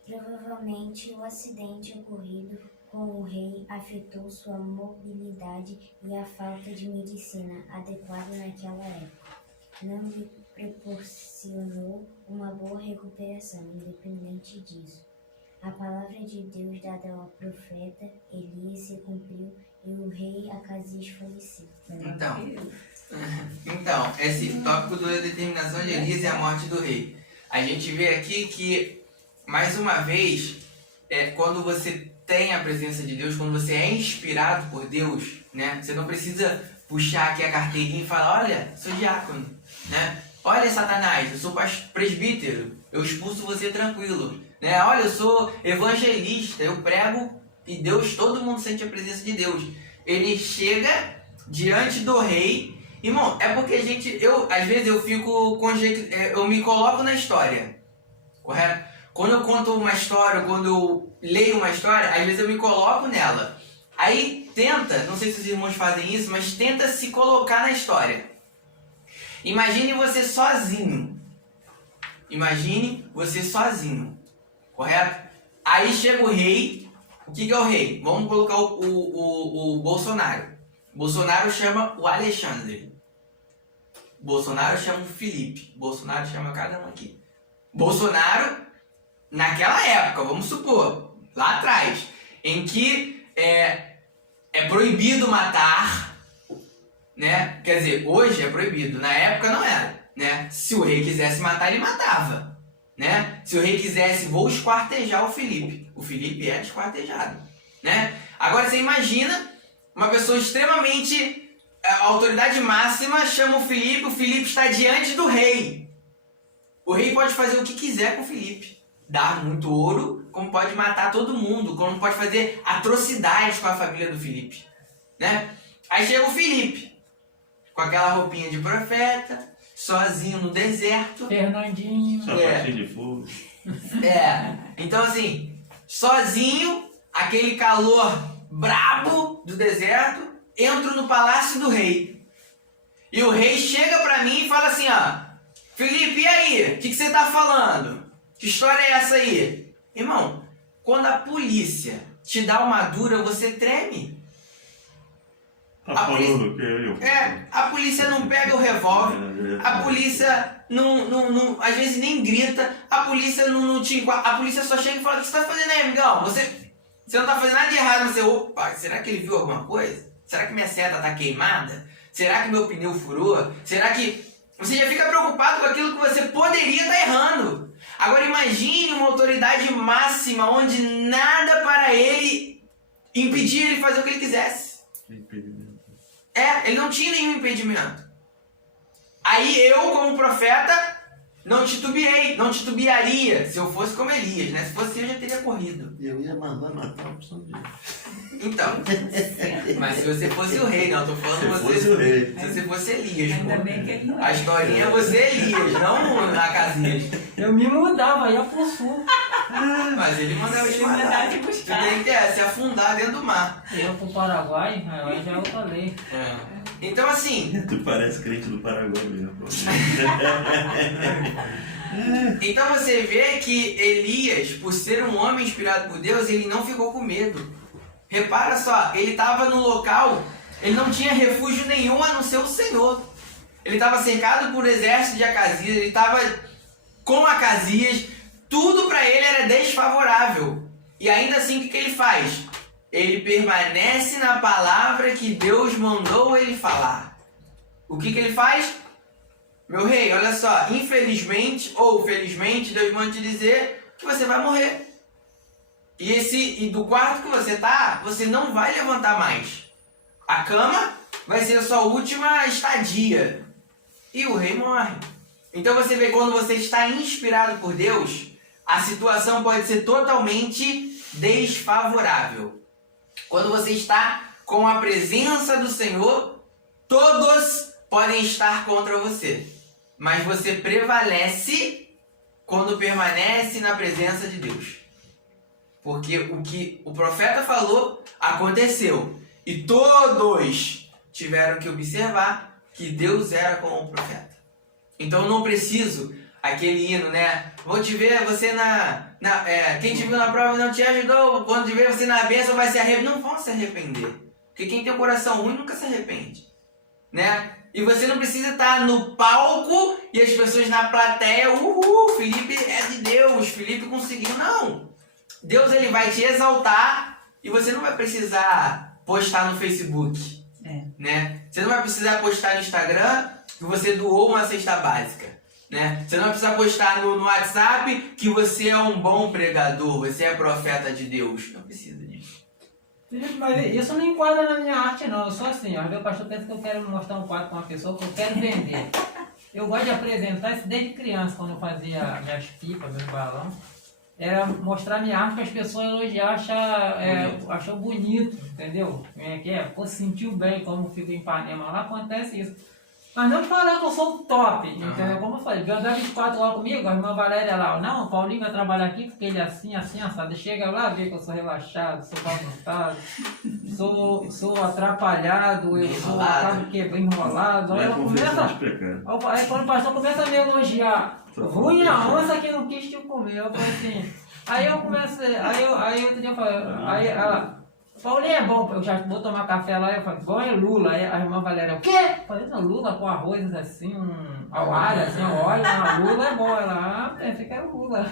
Provavelmente o acidente ocorrido com o rei afetou sua mobilidade e a falta de medicina adequada naquela época não lhe proporcionou uma boa recuperação. Independente disso, a palavra de Deus dada ao profeta Elias se cumpriu e o rei Acasias faleceu. Então, esse tópico da determinação de Elias e a morte do rei. A gente vê aqui que, mais uma vez, quando você tem a presença de Deus, quando você é inspirado por Deus, né? Você não precisa puxar aqui a carteirinha e falar, olha, sou diácono, né? Olha, Satanás, eu sou presbítero, eu expulso você tranquilo, né? Olha, eu sou evangelista, eu prego e Deus, todo mundo sente a presença de Deus. Ele chega diante do rei. Irmão, é porque às vezes eu fico eu me coloco na história, correto? Quando eu conto uma história, quando eu leio uma história, às vezes eu me coloco nela. Aí não sei se os irmãos fazem isso, mas tenta se colocar na história. Imagine você sozinho. Correto? Aí chega o rei. O que é o rei? Vamos colocar o Bolsonaro. Bolsonaro chama o Alexandre. Bolsonaro chama o Felipe. Bolsonaro chama cada um aqui. Bolsonaro, naquela época, vamos supor, lá atrás, em que é proibido matar, né? Quer dizer, hoje é proibido, na época não era, né? Se o rei quisesse matar, ele matava, né? Se o rei quisesse, vou esquartejar o Felipe é esquartejado, né? Agora você imagina uma pessoa extremamente, a autoridade máxima chama o Felipe está diante do rei. O rei pode fazer o que quiser com o Felipe. Dar muito ouro, como pode matar todo mundo, como pode fazer atrocidades com a família do Felipe, né? Aí chega o Felipe, com aquela roupinha de profeta, sozinho no deserto. Fernandinho. Sapatinho de fogo. Então assim, sozinho, aquele calor brabo do deserto, entro no palácio do rei. E o rei chega pra mim e fala assim, ó, Felipe, e aí? O que você tá falando? Que história é essa aí? Irmão, quando a polícia te dá uma dura, você treme. Tá falando que eu? A polícia não pega o revólver, a polícia não, às vezes nem grita, a polícia não te enquadra, a polícia só chega e fala, o que você tá fazendo aí, amigão? Você não tá fazendo nada de errado, mas você, opa, será que ele viu alguma coisa? Será que minha seta tá queimada? Será que meu pneu furou? Será que... Você já fica preocupado com aquilo que você poderia estar errando. Agora imagine uma autoridade máxima onde nada para ele impedia ele fazer o que ele quisesse. Ele não tinha nenhum impedimento. Aí eu, como profeta, não titubearia se eu fosse como Elias, né? Se fosse eu, já teria corrido. Eu ia mandar matar a opção dele. Então, mas se você fosse o rei, não, eu tô falando Se fosse o rei. Se você fosse Elias, Ainda pô. bem que ele não A é. historinha é você Elias, não Acasias. Eu me mudava, ia pro sul. Mas ele mandava te Ele mandava matar. te Tu buscar. tem que se afundar dentro do mar. Eu pro Paraguai, aí já é outra lei. Então assim, Tu parece crente do Paraguai mesmo. Pô. Então você vê que Elias, por ser um homem inspirado por Deus, ele não ficou com medo. Repara só, ele estava no local, ele não tinha refúgio nenhum a não ser o Senhor. Ele estava cercado por exército de Acasias, ele estava com Acasias, tudo para ele era desfavorável. E ainda assim, o que ele faz? Ele permanece na palavra que Deus mandou ele falar. O que ele faz? Meu rei, olha só, infelizmente ou felizmente, Deus manda te dizer que você vai morrer. E do quarto que você tá, você não vai levantar mais. A cama vai ser a sua última estadia. E o rei morre. Então você vê, quando você está inspirado por Deus, a situação pode ser totalmente desfavorável. Quando você está com a presença do Senhor, todos podem estar contra você. Mas você prevalece quando permanece na presença de Deus. Porque o que o profeta falou aconteceu. E todos tiveram que observar que Deus era com o profeta. Então eu não preciso aquele hino, né? Vou te ver você quem te viu na prova não te ajudou. Quando te ver você na bênção vai se arrepender. Não vão se arrepender. Porque quem tem um coração ruim nunca se arrepende. Né? E você não precisa estar no palco e as pessoas na plateia, Felipe é de Deus, Felipe conseguiu. Não. Deus ele vai te exaltar e você não vai precisar postar no Facebook. Né? Você não vai precisar postar no Instagram que você doou uma cesta básica. Né? Você não vai precisar postar no WhatsApp que você é um bom pregador, você é profeta de Deus. Não precisa disso. Felipe, mas isso não enquadra na minha arte, não. Eu sou assim, ó. Meu pastor pensa que eu quero mostrar um quadro com uma pessoa que eu quero vender. Eu gosto de apresentar isso desde criança, quando eu fazia minhas pipas, meus balões. Era mostrar minha arte para as pessoas elogiar, achar bonito, entendeu? Pô, sentiu bem, como fica em Ipanema lá, acontece isso. Mas não falar que eu sou o top, entendeu? Como eu falei, andar 24 horas comigo, a irmã Valéria lá, não, o Paulinho vai trabalhar aqui porque ele é assim, assado. Chega lá, vê que eu sou relaxado, sou bagunçado, sou atrapalhado, acabo enrolado. Aí quando o pastor começa a me elogiar, ruim a onça que não quis te comer, eu falei assim, aí eu comecei, aí outro dia eu falei, ela, Paulinho é bom, eu já vou tomar café lá, eu falei, bom é Lula. Aí a irmã Valéria, o quê? Eu falei, não, Lula com arroz assim, ao alho, assim, óleo, Lula é bom. Ela, pensei que era o Lula.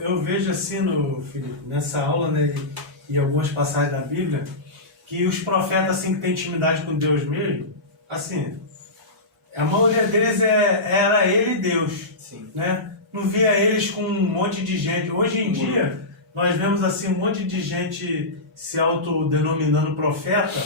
Eu vejo assim, Felipe, nessa aula, né, e algumas passagens da Bíblia, que os profetas assim, que têm intimidade com Deus mesmo, assim, a maioria deles era ele e Deus. Sim. Né? Não via eles com um monte de gente. Hoje em dia, nós vemos assim um monte de gente se autodenominando profeta.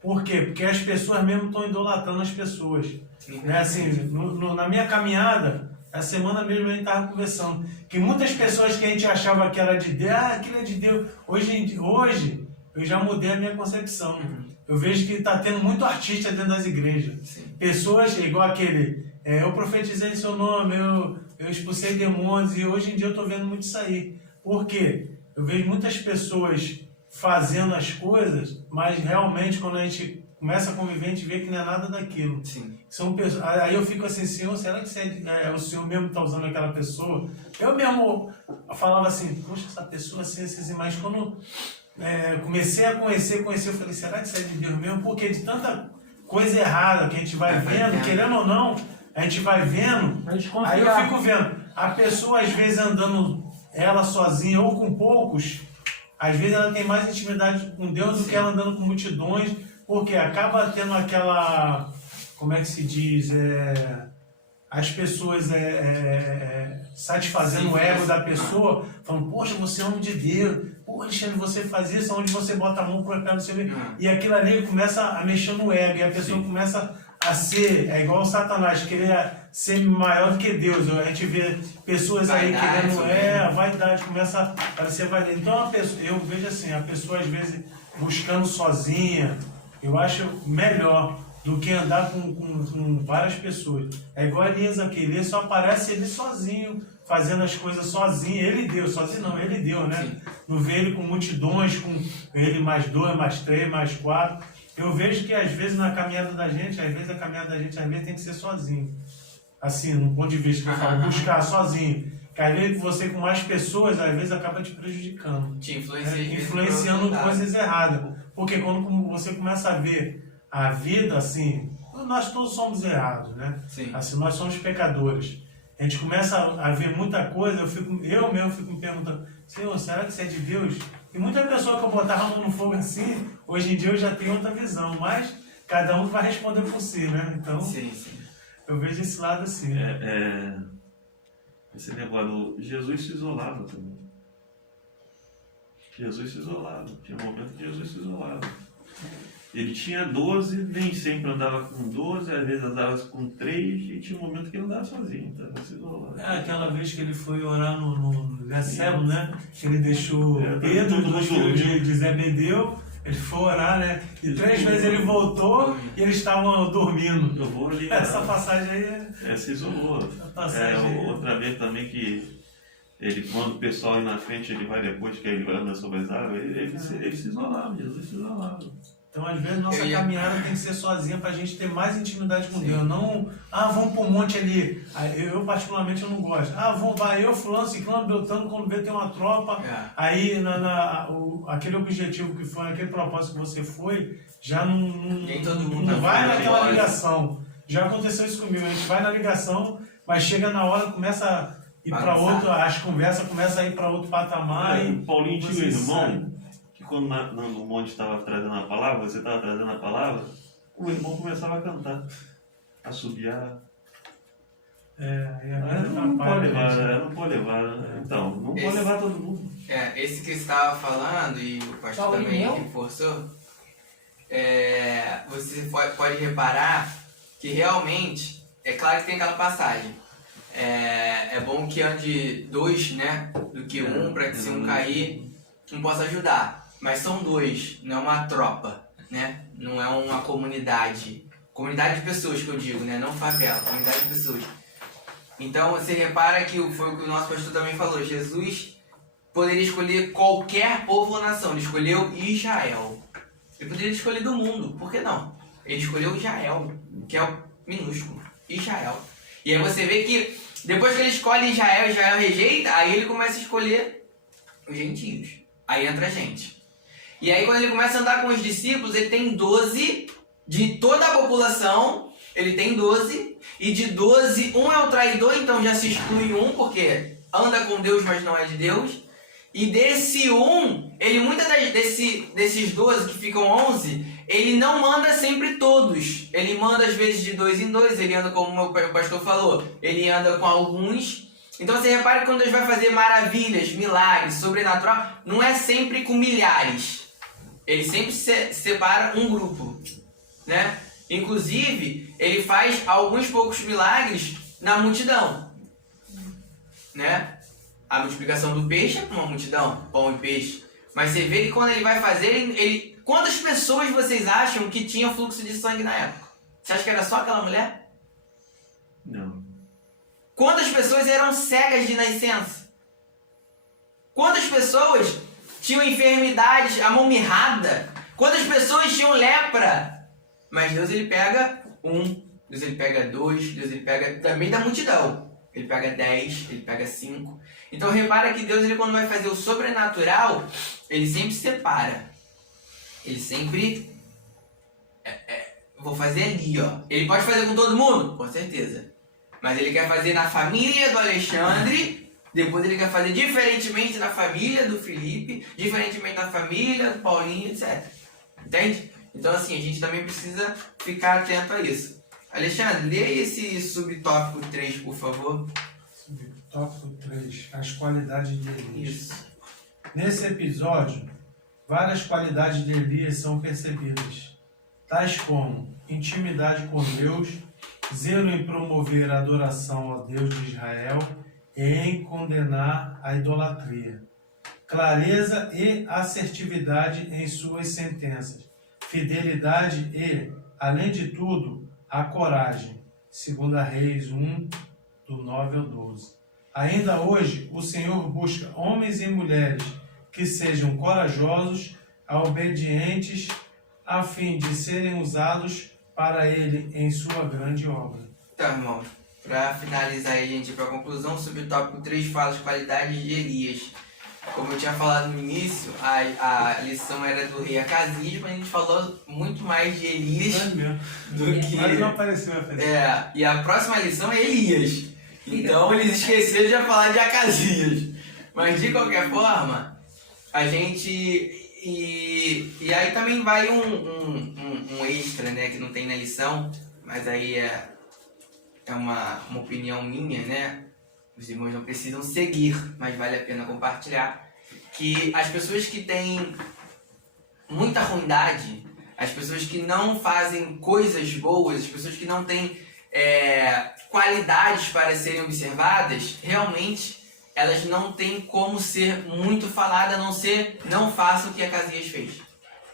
Por quê? Porque as pessoas mesmo estão idolatrando as pessoas. Né? Assim, na minha caminhada, a semana mesmo a gente estava conversando, que muitas pessoas que a gente achava que era de Deus, aquilo é de Deus. Hoje eu já mudei a minha concepção. Eu vejo que está tendo muito artista dentro das igrejas. Sim. Pessoas igual aquele, eu profetizei em seu nome, eu expulsei demônios, e hoje em dia eu estou vendo muito isso aí. Por quê? Eu vejo muitas pessoas fazendo as coisas, mas realmente quando a gente começa a conviver, a gente vê que não é nada daquilo. Sim. São pessoas, aí eu fico assim, Senhor, será que o Senhor mesmo está usando aquela pessoa? Eu mesmo falava assim, poxa, essa pessoa assim, mas quando comecei a conhecer, eu falei, será que isso é de Deus mesmo? Porque de tanta coisa errada que a gente vai vendo, querendo ou não, a gente vai vendo, aí eu fico vendo, a pessoa às vezes andando ela sozinha ou com poucos, às vezes ela tem mais intimidade com Deus do que ela andando com multidões, porque acaba tendo aquela, como é que se diz, as pessoas satisfazendo o ego da pessoa, falando, poxa, você é homem de Deus, pô, Alexandre, você faz isso, onde você bota a mão para o pé, você vê, e aquilo ali começa a mexer no ego, e a pessoa começa a ser, igual o Satanás, querer ser maior do que Deus. A gente vê pessoas aí querendo, a vaidade, começa a parecer vaidade. Então eu vejo assim, a pessoa às vezes buscando sozinha, eu acho melhor do que andar com várias pessoas. É igual Elias aqui, Elias só aparece ele sozinho, fazendo as coisas sozinho, ele deu, sozinho não, ele deu, né? Sim. Não vê ele com multidões, com ele mais 2, mais 3, mais 4. Eu vejo que às vezes na caminhada da gente, às vezes tem que ser sozinho. assim, no ponto de vista que eu falo, buscar sozinho, que às vezes você com mais pessoas, às vezes acaba te prejudicando. Te influencia, Influenciando coisas erradas. Porque quando você começa a ver a vida assim, nós todos somos errados, né? Sim. Assim, nós somos pecadores. A gente começa a ver muita coisa, eu mesmo fico me perguntando, Senhor, será que você é de Deus? E muita pessoa que eu botava a mão no fogo assim, hoje em dia eu já tenho outra visão, mas cada um vai responder por si, né? Então, Sim, sim. eu vejo esse lado assim. Esse negócio, Jesus se isolava também. Jesus se isolava. Tinha um momento que Jesus se isolava. Ele tinha 12, nem sempre andava com 12, às vezes andava com 3, e tinha um momento que ele andava sozinho, estava se isolando. Aquela vez que ele foi orar no Getsemo, né? Que ele deixou Pedro, dos filhos de Zebedeu, ele foi orar, né? E 3 vezes ele voltou e eles estavam dormindo. Eu vou ali. Essa passagem aí se isolou. Outra vez também que ele, quando o pessoal ir na frente, ele vai depois que ele anda sobre as águas, ele se isolava, Jesus se isolava. Então, às vezes, nossa caminhada tem que ser sozinha para a gente ter mais intimidade com Deus. Não, vamos para um monte ali. Eu, particularmente, eu não gosto. Vai eu, fulano, ciclano, beltano, quando vê tem uma tropa. Aí, aquele objetivo que foi, aquele propósito que você foi, já Nem todo mundo não vai naquela ligação. Já aconteceu isso comigo. A gente vai na ligação, mas chega na hora, começa a ir para outro, as conversas começam a ir para outro patamar. O Paulinho tinha um irmão que quando no monte estava trazendo a palavra, você estava trazendo a palavra, o irmão começava a cantar, a assobiar. Não pode levar. Então, não pode levar todo mundo. Esse que você estava falando, e o pastor também reforçou, você pode reparar que realmente, é claro que tem aquela passagem, é bom que ande 2, né, do que 1, para que se um cair, um possa ajudar. Mas são 2, não é uma tropa, né? Não é uma comunidade. Comunidade de pessoas que eu digo, né? Não favela, comunidade de pessoas. Então você repara que foi o que o nosso pastor também falou. Jesus poderia escolher qualquer povo ou nação. Ele escolheu Israel. Ele poderia escolher do mundo, por que não? Ele escolheu Israel, que é o minúsculo. Israel. E aí você vê que depois que ele escolhe Israel, Israel rejeita, aí ele começa a escolher os gentios. Aí entra a gente. E aí quando ele começa a andar com os discípulos, ele tem 12, de toda a população, ele tem 12, e de 12, um é o traidor, então já se exclui um, porque anda com Deus, mas não é de Deus. E desse um, ele desses 12 que ficam 11, ele não manda sempre todos. Ele manda às vezes de 2 em 2, ele anda como o meu pastor falou, ele anda com alguns. Então você repara que quando Deus vai fazer maravilhas, milagres, sobrenatural, não é sempre com milhares. Ele sempre separa um grupo, né? Inclusive, ele faz alguns poucos milagres na multidão, né? A multiplicação do peixe é para uma multidão, pão e peixe. Mas você vê que quando ele vai fazer, quantas pessoas vocês acham que tinham fluxo de sangue na época? Você acha que era só aquela mulher? Não. Quantas pessoas eram cegas de nascença? Quantas pessoas tinham enfermidades, a mão mirrada? Quantas pessoas tinham lepra? Mas Deus ele pega 1, Deus ele pega 2, Deus ele pega também da multidão. Ele pega 10, ele pega 5. Então repara que Deus ele quando vai fazer o sobrenatural, ele sempre separa. Ele sempre... vou fazer ali, ó. Ele pode fazer com todo mundo? Com certeza. Mas ele quer fazer na família do Alexandre, depois ele quer fazer diferentemente na família do Felipe, diferentemente na família do Paulinho, etc. Entende? Então assim, a gente também precisa ficar atento a isso. Alexandre, lê esse subtópico 3, por favor. Subtópico 3, as qualidades de Elias. Isso. Nesse episódio, várias qualidades de Elias são percebidas, tais como intimidade com Deus, zelo em promover a adoração ao Deus de Israel e em condenar a idolatria, clareza e assertividade em suas sentenças, fidelidade e, além de tudo, a coragem. 2 Reis 1, do 9 ao 12. Ainda hoje, o Senhor busca homens e mulheres que sejam corajosos, obedientes, a fim de serem usados para Ele em sua grande obra. Tá, irmão. Para finalizar aí, gente, para conclusão, sobre o tópico 3 fala as qualidades de Elias. Como eu tinha falado no início, a lição era do rei Acasias, mas a gente falou muito mais de Elias do que... Mas não apareceu a frente. E a próxima lição é Elias. Então eles esqueceram de falar de Acasias. Mas de qualquer forma, a gente... E aí também vai um extra, né, que não tem na lição, mas aí é uma opinião minha, né? Os irmãos não precisam seguir, mas vale a pena compartilhar. Que as pessoas que têm muita ruindade, as pessoas que não fazem coisas boas, as pessoas que não têm qualidades para serem observadas, realmente elas não têm como ser muito faladas, a não ser não faça o que Acasias fez.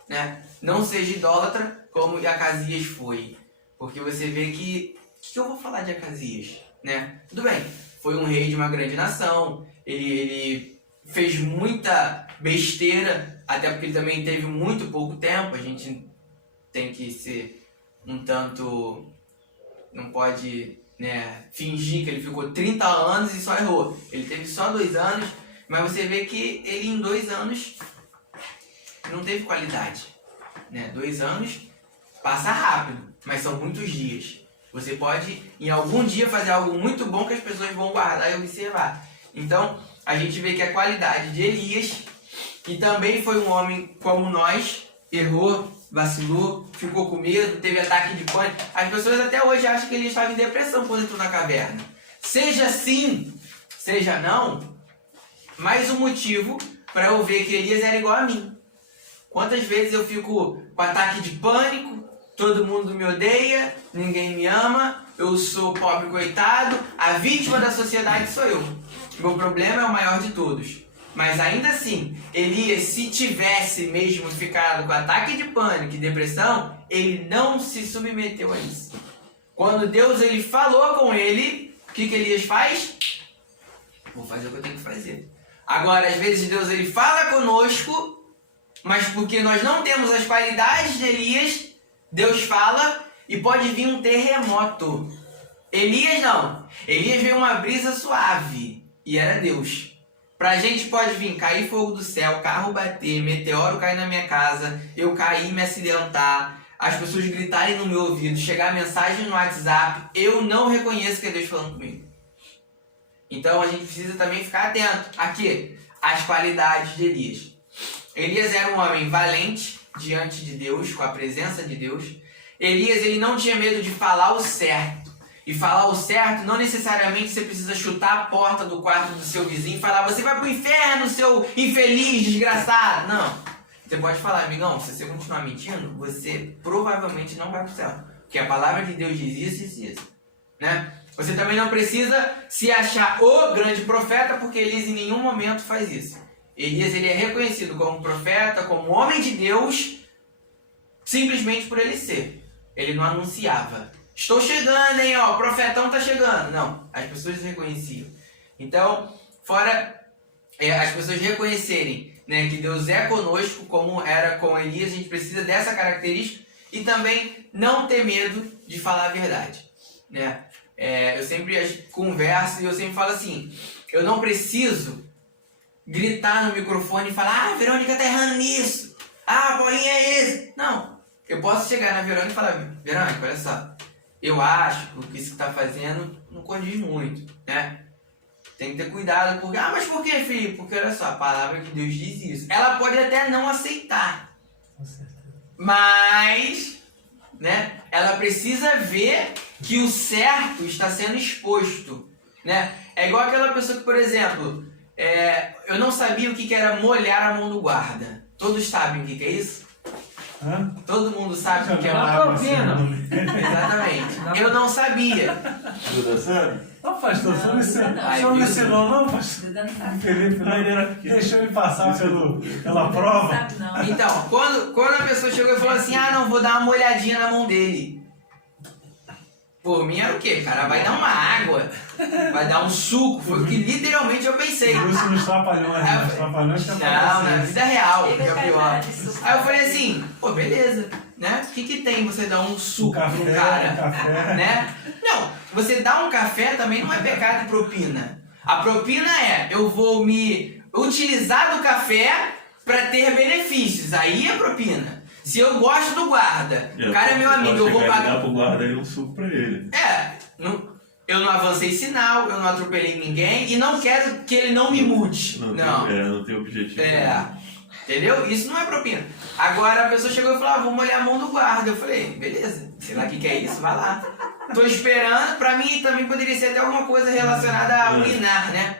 Né? Não seja idólatra como Acasias foi. Porque você vê que... O que eu vou falar de Acasias? Né? Tudo bem, foi um rei de uma grande nação, ele fez muita besteira, até porque ele também teve muito pouco tempo, a gente tem que ser um tanto... Não pode, né, fingir que ele ficou 30 anos e só errou. Ele teve só 2 anos, mas você vê que ele em 2 anos não teve qualidade. Né? 2 anos passa rápido, mas são muitos dias. Você pode, em algum dia, fazer algo muito bom que as pessoas vão guardar e observar. Então, a gente vê que a qualidade de Elias, que também foi um homem como nós, errou, vacilou, ficou com medo, teve ataque de pânico. As pessoas até hoje acham que ele estava em depressão quando entrou na caverna. Seja sim, seja não, mais um motivo para eu ver que Elias era igual a mim. Quantas vezes eu fico com ataque de pânico, todo mundo me odeia, ninguém me ama, eu sou pobre coitado, a vítima da sociedade sou eu. Meu problema é o maior de todos. Mas ainda assim, Elias, se tivesse mesmo ficado com ataque de pânico e depressão, ele não se submeteu a isso. Quando Deus ele falou com ele, o que Elias faz? Vou fazer o que eu tenho que fazer. Agora, às vezes Deus ele fala conosco, mas porque nós não temos as qualidades de Elias, Deus fala e pode vir um terremoto. Elias não. Elias veio uma brisa suave e era Deus. Pra gente pode vir cair fogo do céu, carro bater, meteoro cair na minha casa, eu cair e me acidentar, as pessoas gritarem no meu ouvido, chegar mensagem no WhatsApp, eu não reconheço que é Deus falando comigo. Então a gente precisa também ficar atento aqui às qualidades de Elias. Elias era um homem valente diante de Deus, com a presença de Deus. Elias ele não tinha medo de falar o certo. E falar o certo, não necessariamente você precisa chutar a porta do quarto do seu vizinho e falar: você vai pro inferno, seu infeliz, desgraçado. Não. Você pode falar: amigão, se você continuar mentindo, você provavelmente não vai pro céu. Porque a palavra de Deus diz isso e isso. Né? Você também não precisa se achar o grande profeta, porque Elias em nenhum momento faz isso. Elias ele é reconhecido como profeta, como homem de Deus, simplesmente por ele ser. Ele não anunciava: estou chegando, hein, ó, o profetão tá chegando. Não, as pessoas reconheciam. Então, fora as pessoas reconhecerem, né, que Deus é conosco, como era com Elias, a gente precisa dessa característica e também não ter medo de falar a verdade. Né? Eu sempre converso e eu sempre falo assim: eu não preciso gritar no microfone e falar: ah, Verônica tá errando nisso, ah, Paulinho é esse. Não, eu posso chegar na Verônica e falar: Verônica, olha só, eu acho que o que você está fazendo não condiz muito, né? Tem que ter cuidado, porque... ah, mas por que, filho? Porque olha só, a palavra de Deus diz isso. Ela pode até não aceitar, mas, né, ela precisa ver que o certo está sendo exposto, né? É igual aquela pessoa que, por exemplo, eu não sabia o que era molhar a mão do guarda. Todos sabem o que é isso? Hã? Todo mundo sabe o que é Não, Exatamente. Eu não sabia. Duda sabe? Não, pastor, o Não, senhor não. não ensinou, não, pastor? Duda não sabe. Felipe, não, deixou ele passar pela prova. Não sabe, não. Então, quando a pessoa chegou e falou assim: ah, não, vou dar uma molhadinha na mão dele. Por mim era o quê? O cara vai dar uma água, vai dar um suco. Foi o que literalmente eu pensei. Isso nos trapalhões, né? Os trapalhões que Não, na vida real, que é pior. de suco. Aí eu falei assim: pô, beleza. né? O que tem você dar um suco café, pro cara? café. Né? Não, você dar um café também não é pecado de propina. A propina é, eu vou me utilizar do café para ter benefícios. Aí é propina. Se eu gosto do guarda, o cara é meu amigo, eu vou pagar pro guarda aí um suco pra ele. Eu não avancei sinal, eu não atropelei ninguém e não quero que ele não me mude. Não tem objetivo. Entendeu? Isso não é propina. Agora a pessoa chegou e falou, vou molhar a mão do guarda. Eu falei, beleza, sei lá o que é isso, vai lá. Tô esperando, pra mim também poderia ser até alguma coisa relacionada a urinar, né?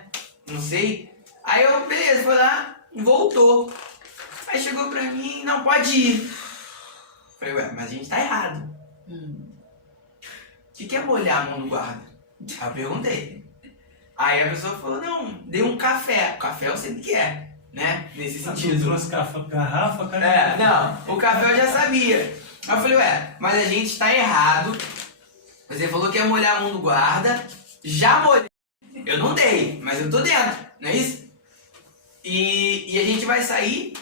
Não sei. Aí eu, beleza, foi lá, voltou. Aí chegou pra mim, não, pode ir. Falei, ué, mas a gente tá errado. O que é molhar a mão do guarda? Aí eu perguntei. Aí a pessoa falou, não, dei um café. O café eu sei o que é, né? Nesse sentido. Trouxe garrafa, cara? Não, o café eu já sabia. Aí eu falei, ué, mas a gente tá errado. Você falou que ia molhar a mão do guarda. Já molhei. Eu não dei, mas eu tô dentro, não é isso? E a gente vai sair.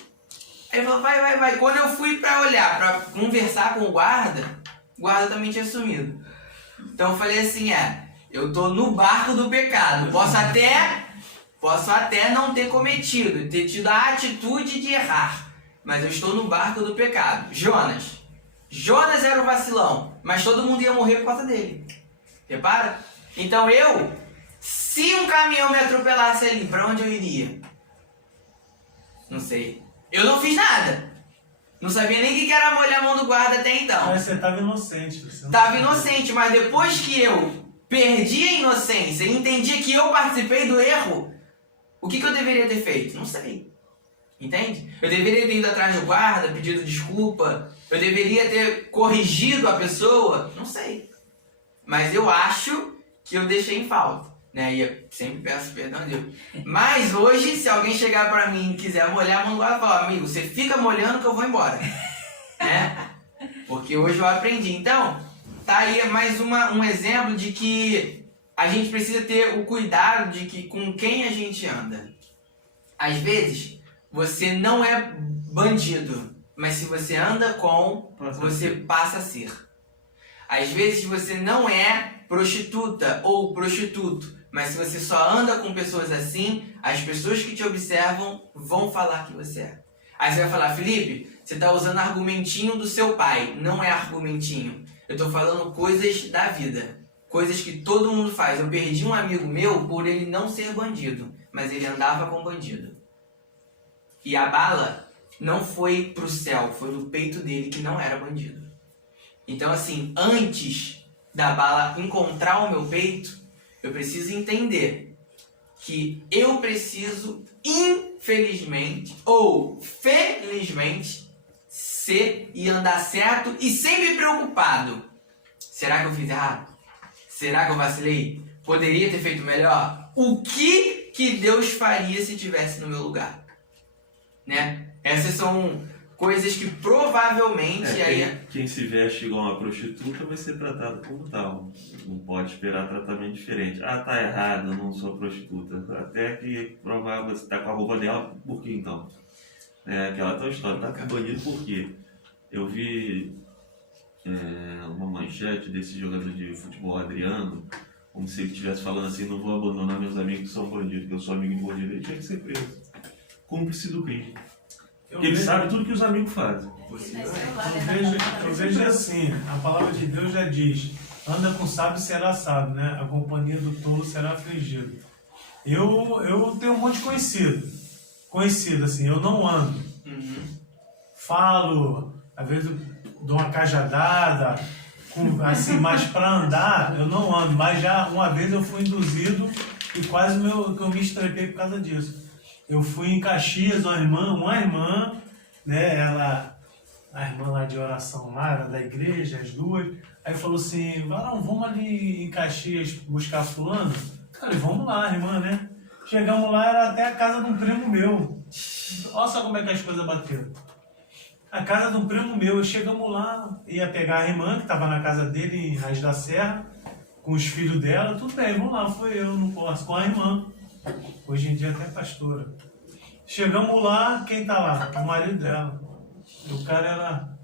Aí ele falou, vai. Quando eu fui pra olhar, pra conversar com o guarda também tinha sumido. Então eu falei assim, eu tô no barco do pecado. Posso até não ter cometido, ter tido a atitude de errar. Mas eu estou no barco do pecado. Jonas era o vacilão, mas todo mundo ia morrer por causa dele. Repara? Então se um caminhão me atropelasse ali, pra onde eu iria? Não sei. Eu não fiz nada. Não sabia nem o que era molhar a mão do guarda até então. Mas você tava inocente. Tava inocente, mas depois que eu perdi a inocência e entendi que eu participei do erro, o que eu deveria ter feito? Não sei. Entende? Eu deveria ter ido atrás do guarda, pedido desculpa. Eu deveria ter corrigido a pessoa. Não sei. Mas eu acho que eu deixei em falta. Né? E eu sempre peço perdão a Deus. Mas hoje, se alguém chegar pra mim e quiser molhar a mão do guarda, eu falo, amigo, você fica molhando que eu vou embora. Né? Porque hoje eu aprendi. Então, tá aí mais um exemplo de que a gente precisa ter o cuidado de que com quem a gente anda. Às vezes, você não é bandido, mas se você anda com, você passa a ser. Às vezes você não é prostituta ou prostituto, mas se você só anda com pessoas assim, as pessoas que te observam vão falar que você é. Aí você vai falar, Felipe, você está usando argumentinho do seu pai. Não é argumentinho. Eu estou falando coisas da vida. Coisas que todo mundo faz. Eu perdi um amigo meu por ele não ser bandido, mas ele andava com bandido. E a bala não foi pro céu, foi no peito dele que não era bandido. Então assim, antes da bala encontrar o meu peito, eu preciso entender que eu preciso, infelizmente ou felizmente, ser e andar certo e sempre preocupado. Será que eu fiz errado? Será que eu vacilei? Poderia ter feito melhor? O que Deus faria se estivesse no meu lugar? Né? Essas são coisas que provavelmente... Quem se veste igual uma prostituta vai ser tratado como tal. Não pode esperar tratamento diferente. Tá errado, eu não sou prostituta. Até que provar você tá com a roupa dela, por que então? É aquela tua história, tá com bandido por quê? Eu vi uma manchete desse jogador de futebol, Adriano, como se ele estivesse falando assim, não vou abandonar meus amigos que são bandidos, que eu sou amigo de bandido. Ele tinha que ser preso. Cúmplice do crime. Ele sabe tudo que os amigos fazem. Eu vejo assim, a palavra de Deus já diz, anda com sábio será sábio, né? A companhia do tolo será afligido. Eu tenho um monte de conhecido assim, eu não ando. Falo, às vezes dou uma cajadada, assim, mas para andar eu não ando. Mas já uma vez eu fui induzido e quase que eu me estrepei por causa disso. Eu fui em Caxias, uma irmã, né, a irmã lá de oração lá, era da igreja, as duas, aí falou assim, Varão, vamos ali em Caxias buscar fulano? Falei, vamos lá, irmã, né? Chegamos lá, era até a casa de um primo meu. Olha só como é que as coisas bateram. A casa de um primo meu, chegamos lá, ia pegar a irmã, que estava na casa dele, em Raiz da Serra, com os filhos dela, tudo bem, vamos lá, foi eu no posto, com a irmã. Hoje em dia até pastora. Chegamos lá, quem tá lá? O marido dela. O cara era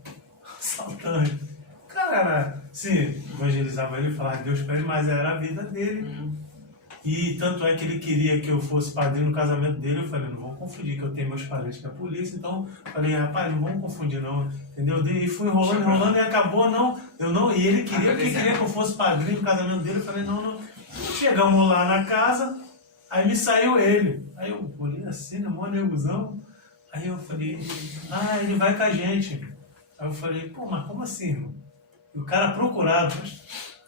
assaltante. O cara era, sim, evangelizava ele, falava de Deus para ele, mas era a vida dele. E tanto é que ele queria que eu fosse padrinho no casamento dele. Eu falei, não vamos confundir, que eu tenho meus parentes da polícia. Então, falei, rapaz, não vamos confundir não, entendeu? E fui enrolando e acabou, e ele queria que eu fosse padrinho no casamento dele. Eu falei, não. Chegamos lá na casa, aí me saiu ele. Aí eu olhei assim, na mó negozão. Aí eu falei, ele vai com a gente. Aí eu falei, pô, mas como assim, irmão? E o cara procurado.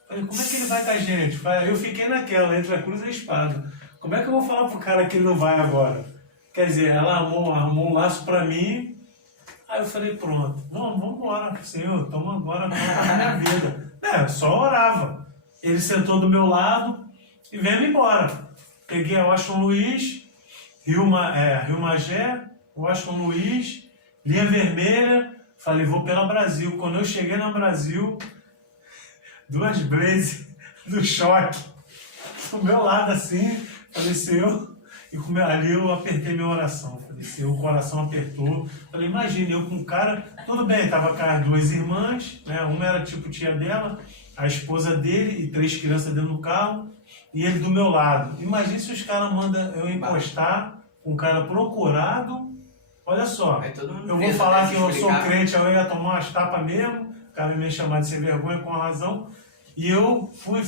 Falei, como é que ele vai com a gente? Eu fiquei naquela, entre a cruz e a espada. Como é que eu vou falar pro cara que ele não vai agora? Quer dizer, ela armou um laço pra mim. Aí eu falei, pronto, vamos embora, Senhor, toma agora a minha vida. Só orava. Ele sentou do meu lado e veio embora. Peguei a Washington Luiz, Rio Magé, Washington Luiz, linha vermelha. Falei, vou pela Brasil. Quando eu cheguei na Brasil, 2 Blaze do choque do meu lado assim, falei, Senhor, e ali eu apertei minha oração, falei, Senhor, o coração apertou. Falei, imagina, eu com um cara, tudo bem, tava com as 2 irmãs, né? Uma era tipo tia dela, a esposa dele e 3 crianças dentro do carro, e ele do meu lado. Imagina se os caras mandam eu encostar, um cara procurado. Olha só, eu vou falar que eu sou crente, eu ia tomar umas tapas mesmo, o cara me ia chamar de sem vergonha com razão. E eu fui,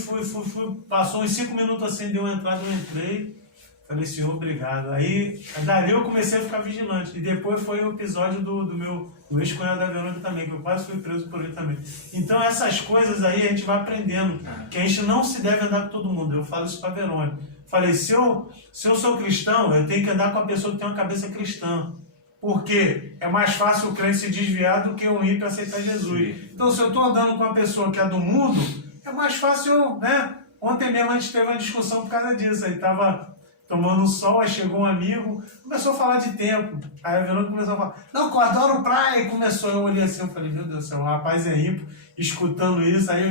passou uns 5 minutos assim, deu uma entrada, eu entrei, falei, Senhor, obrigado. Aí, dali eu comecei a ficar vigilante. E depois foi o episódio do meu ex-cunhado da Verônica também, que eu quase fui preso por ele também. Então essas coisas aí a gente vai aprendendo, que a gente não se deve andar com todo mundo. Eu falo isso pra Verônica. Falei, se eu sou cristão, eu tenho que andar com a pessoa que tem uma cabeça cristã. Porque é mais fácil o crente se desviar do que o ímpio aceitar Jesus. Então, se eu estou andando com uma pessoa que é do mundo, é mais fácil, né? Ontem mesmo a gente teve uma discussão por causa disso. Aí estava tomando um sol, aí chegou um amigo, começou a falar de tempo. Aí a Verônica começou a falar, não, que eu adoro praia. E começou, eu olhei assim, eu falei, meu Deus do céu, o rapaz é ímpio, escutando isso, aí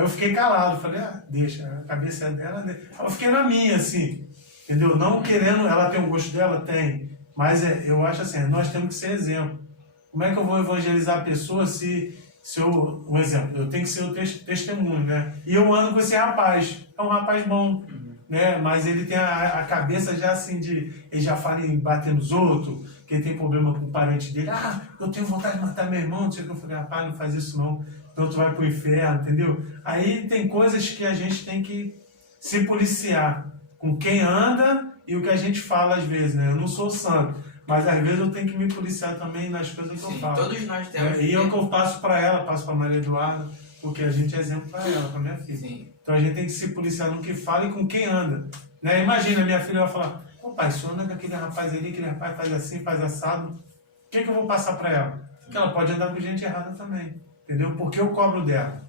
eu fiquei calado. Falei, deixa, a cabeça é dela. Aí eu fiquei na minha, assim, entendeu? Não querendo, ela tem o gosto dela? Tem. Mas eu acho assim, nós temos que ser exemplo. Como é que eu vou evangelizar a pessoa um exemplo, eu tenho que ser o testemunho, né? E eu ando com esse rapaz, é um rapaz bom, né? Mas ele tem a cabeça já assim ele já fala em bater nos outros, que ele tem problema com o parente dele. Eu tenho vontade de matar meu irmão, não sei o que. Eu falei, rapaz, não faz isso não, então tu vai pro inferno, entendeu? Aí tem coisas que a gente tem que se policiar com quem anda e o que a gente fala às vezes, né? Eu não sou santo, mas às vezes eu tenho que me policiar também nas coisas que eu falo. Todos nós temos. E é o que eu passo para ela, passo para Maria Eduarda, porque a gente é exemplo para ela, para minha filha. Sim. Então a gente tem que se policiar no que fala e com quem anda. Né? Imagina, minha filha vai falar, ô pai, se anda com aquele rapaz ali, aquele rapaz faz assim, faz assado, o que eu vou passar para ela? Porque ela pode andar com gente errada também, entendeu? Porque eu cobro dela.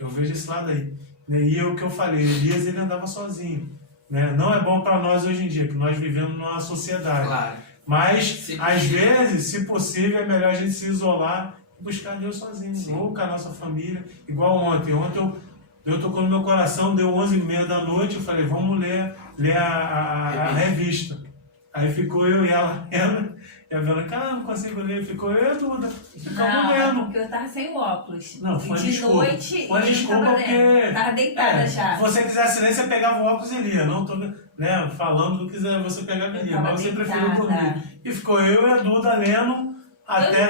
Eu vejo esse lado aí. E é o que eu falei, Elias ele andava sozinho. Né? Não é bom para nós hoje em dia, porque nós vivemos numa sociedade. Claro. Mas, às vezes, se possível, é melhor a gente se isolar e buscar Deus sozinho. Sim. Ou com a nossa família. Igual ontem. Ontem Deus tocou no meu coração, deu 11h30 da noite, eu falei, vamos ler a revista. Aí ficou eu e ela lendo. E a Verônica, não consigo ler. Ficou eu e a Duda. Ficamos lendo. Porque eu tava sem óculos. Não, foi desculpa. Noite, foi desculpa porque... Tava deitada já. Se você quisesse ler, você pegava o óculos e lia. Não tô, né, falando do que você pegava e lia. Mas você preferiu dormir. E ficou eu e a Duda lendo até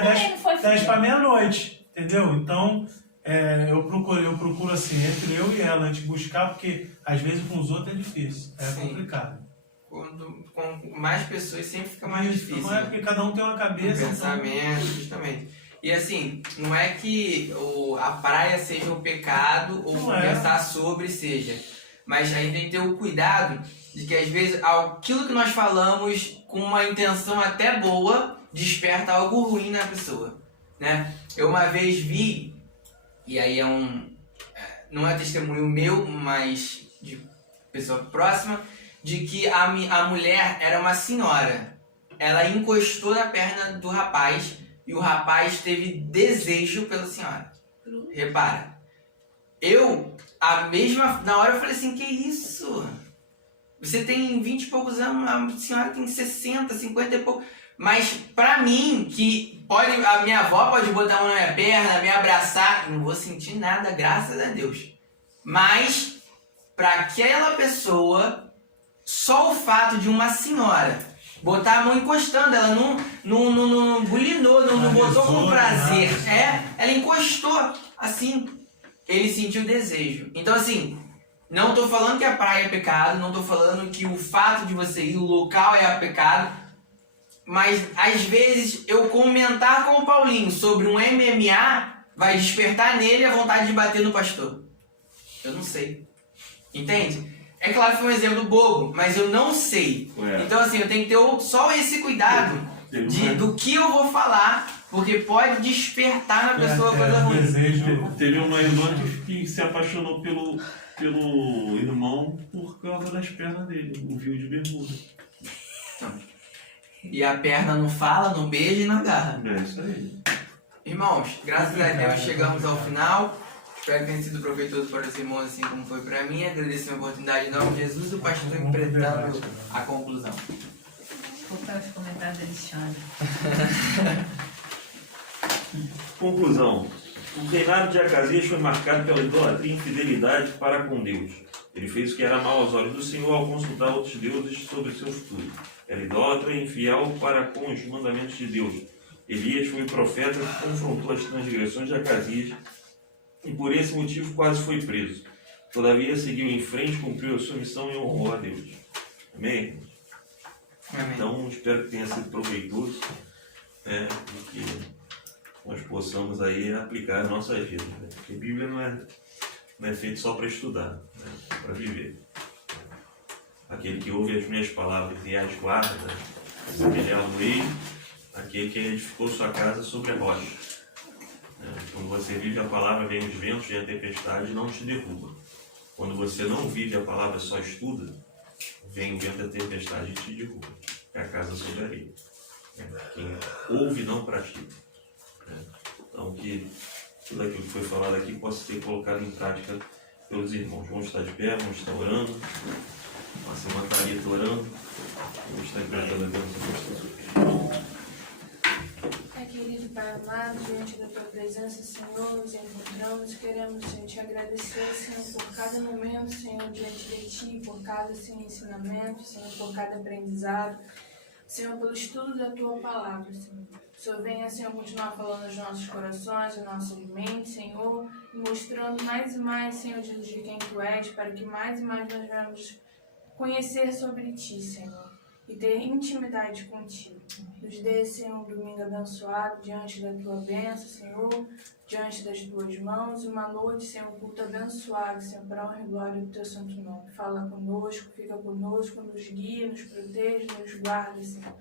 10 para meia-noite. Entendeu? Então, eu procuro assim, entre eu e ela, a gente buscar, porque às vezes com os outros é difícil. É complicado. Com mais pessoas sempre fica mais difícil. Não é porque cada um tem uma cabeça. Um pensamento, justamente. E assim, não é que a praia seja um pecado ou conversar sobre seja. Mas a gente tem que ter o cuidado de que às vezes aquilo que nós falamos com uma intenção até boa desperta algo ruim na pessoa. Né? Eu uma vez vi, e aí não é testemunho meu, mas de pessoa próxima, de que a mulher era uma senhora. Ela encostou na perna do rapaz e o rapaz teve desejo pela senhora. Repara. Na hora eu falei assim, que isso? Você tem 20 e poucos anos, a senhora tem 60, 50 e pouco. Mas pra mim, que a minha avó pode botar a mão na minha perna, me abraçar, não vou sentir nada, graças a Deus. Mas, pra aquela pessoa, só o fato de uma senhora botar a mão encostando, ela não bulinou, não botou com prazer. Ela encostou, assim, ele sentiu desejo. Então, assim, não tô falando que a praia é pecado, não tô falando que o fato de você ir, o local é pecado, mas às vezes eu comentar com o Paulinho sobre um MMA vai despertar nele a vontade de bater no pastor. Eu não sei. Entende? É claro que foi um exemplo bobo, mas eu não sei. Então assim, eu tenho que ter só esse cuidado do que eu vou falar, porque pode despertar na pessoa coisa ruim. Teve uma irmã que se apaixonou pelo irmão por causa das pernas dele, o viu de bermuda. E a perna não fala, não beija e não agarra. É isso aí. Irmãos, graças a Deus chegamos ao final. Espero que tenha sido proveitoso para os irmãos, assim como foi para mim. Agradeço a oportunidade em nome de Jesus, o pastor interpretando a conclusão. Vou para os comentários do Alexandre. Conclusão. O reinado de Acasias foi marcado pela idolatria e infidelidade para com Deus. Ele fez o que era mal aos olhos do Senhor ao consultar outros deuses sobre seu futuro. Era idólatra e infiel para com os mandamentos de Deus. Elias foi o profeta que confrontou as transgressões de Acasias e por esse motivo quase foi preso. Todavia seguiu em frente, cumpriu a sua missão e honrou a Deus. Amém? Amém. Então espero que tenha sido proveitoso, e que nós possamos aí aplicar a nossa vida, porque a Bíblia não é feita só para estudar, para viver. Aquele que ouve as minhas palavras e as guarda, semelhá-lo-ei aquele que edificou sua casa sobre a rocha. Quando você vive a palavra, vem os ventos e a tempestade e não te derruba. Quando você não vive a palavra, só estuda, vem o vento e a tempestade e te derruba. É a casa sobre a areia. Quem ouve não pratica. Então que tudo aquilo que foi falado aqui possa ser colocado em prática pelos irmãos. Vamos estar de pé, vamos estar orando. Nossa irmã Thalita orando. Vamos estar entregando a Deus. Querido Pai amado, diante da Tua presença, Senhor, nos encontramos. Queremos, Senhor, Te agradecer, Senhor, por cada momento, Senhor, diante de Ti, por cada, Senhor, ensinamento, Senhor, por cada aprendizado. Senhor, pelo estudo da Tua Palavra, Senhor. O Senhor venha, Senhor, continuar falando aos nossos corações, aos nossos mentes, Senhor, e mostrando mais e mais, Senhor, de quem Tu és, para que mais e mais nós venhamos conhecer sobre Ti, Senhor, e ter intimidade contigo. Nos dê, Senhor, um domingo abençoado diante da Tua bênção, Senhor, diante das Tuas mãos, e uma noite, Senhor, um culto abençoado, Senhor, para a honra e glória do Teu santo nome. Fala conosco, fica conosco, nos guia, nos protege, nos guarda, Senhor.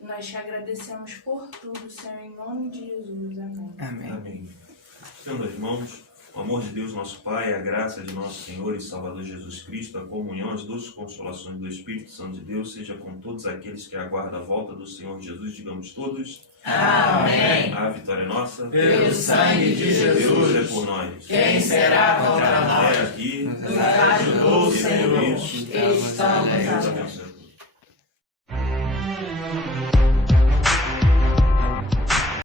E nós Te agradecemos por tudo, Senhor, em nome de Jesus. Amém. Amém. Amém. Estendo as mãos, o amor de Deus, nosso Pai, a graça de nosso Senhor e Salvador Jesus Cristo, a comunhão, as doces consolações do Espírito Santo de Deus, seja com todos aqueles que aguardam a volta do Senhor Jesus, digamos todos. Amém. A vitória é nossa. Pelo sangue de Jesus. Deus é por nós. Quem será contra nós? Aqui, Nos ajudou o Senhor. Isso. Estamos Deus abençoe.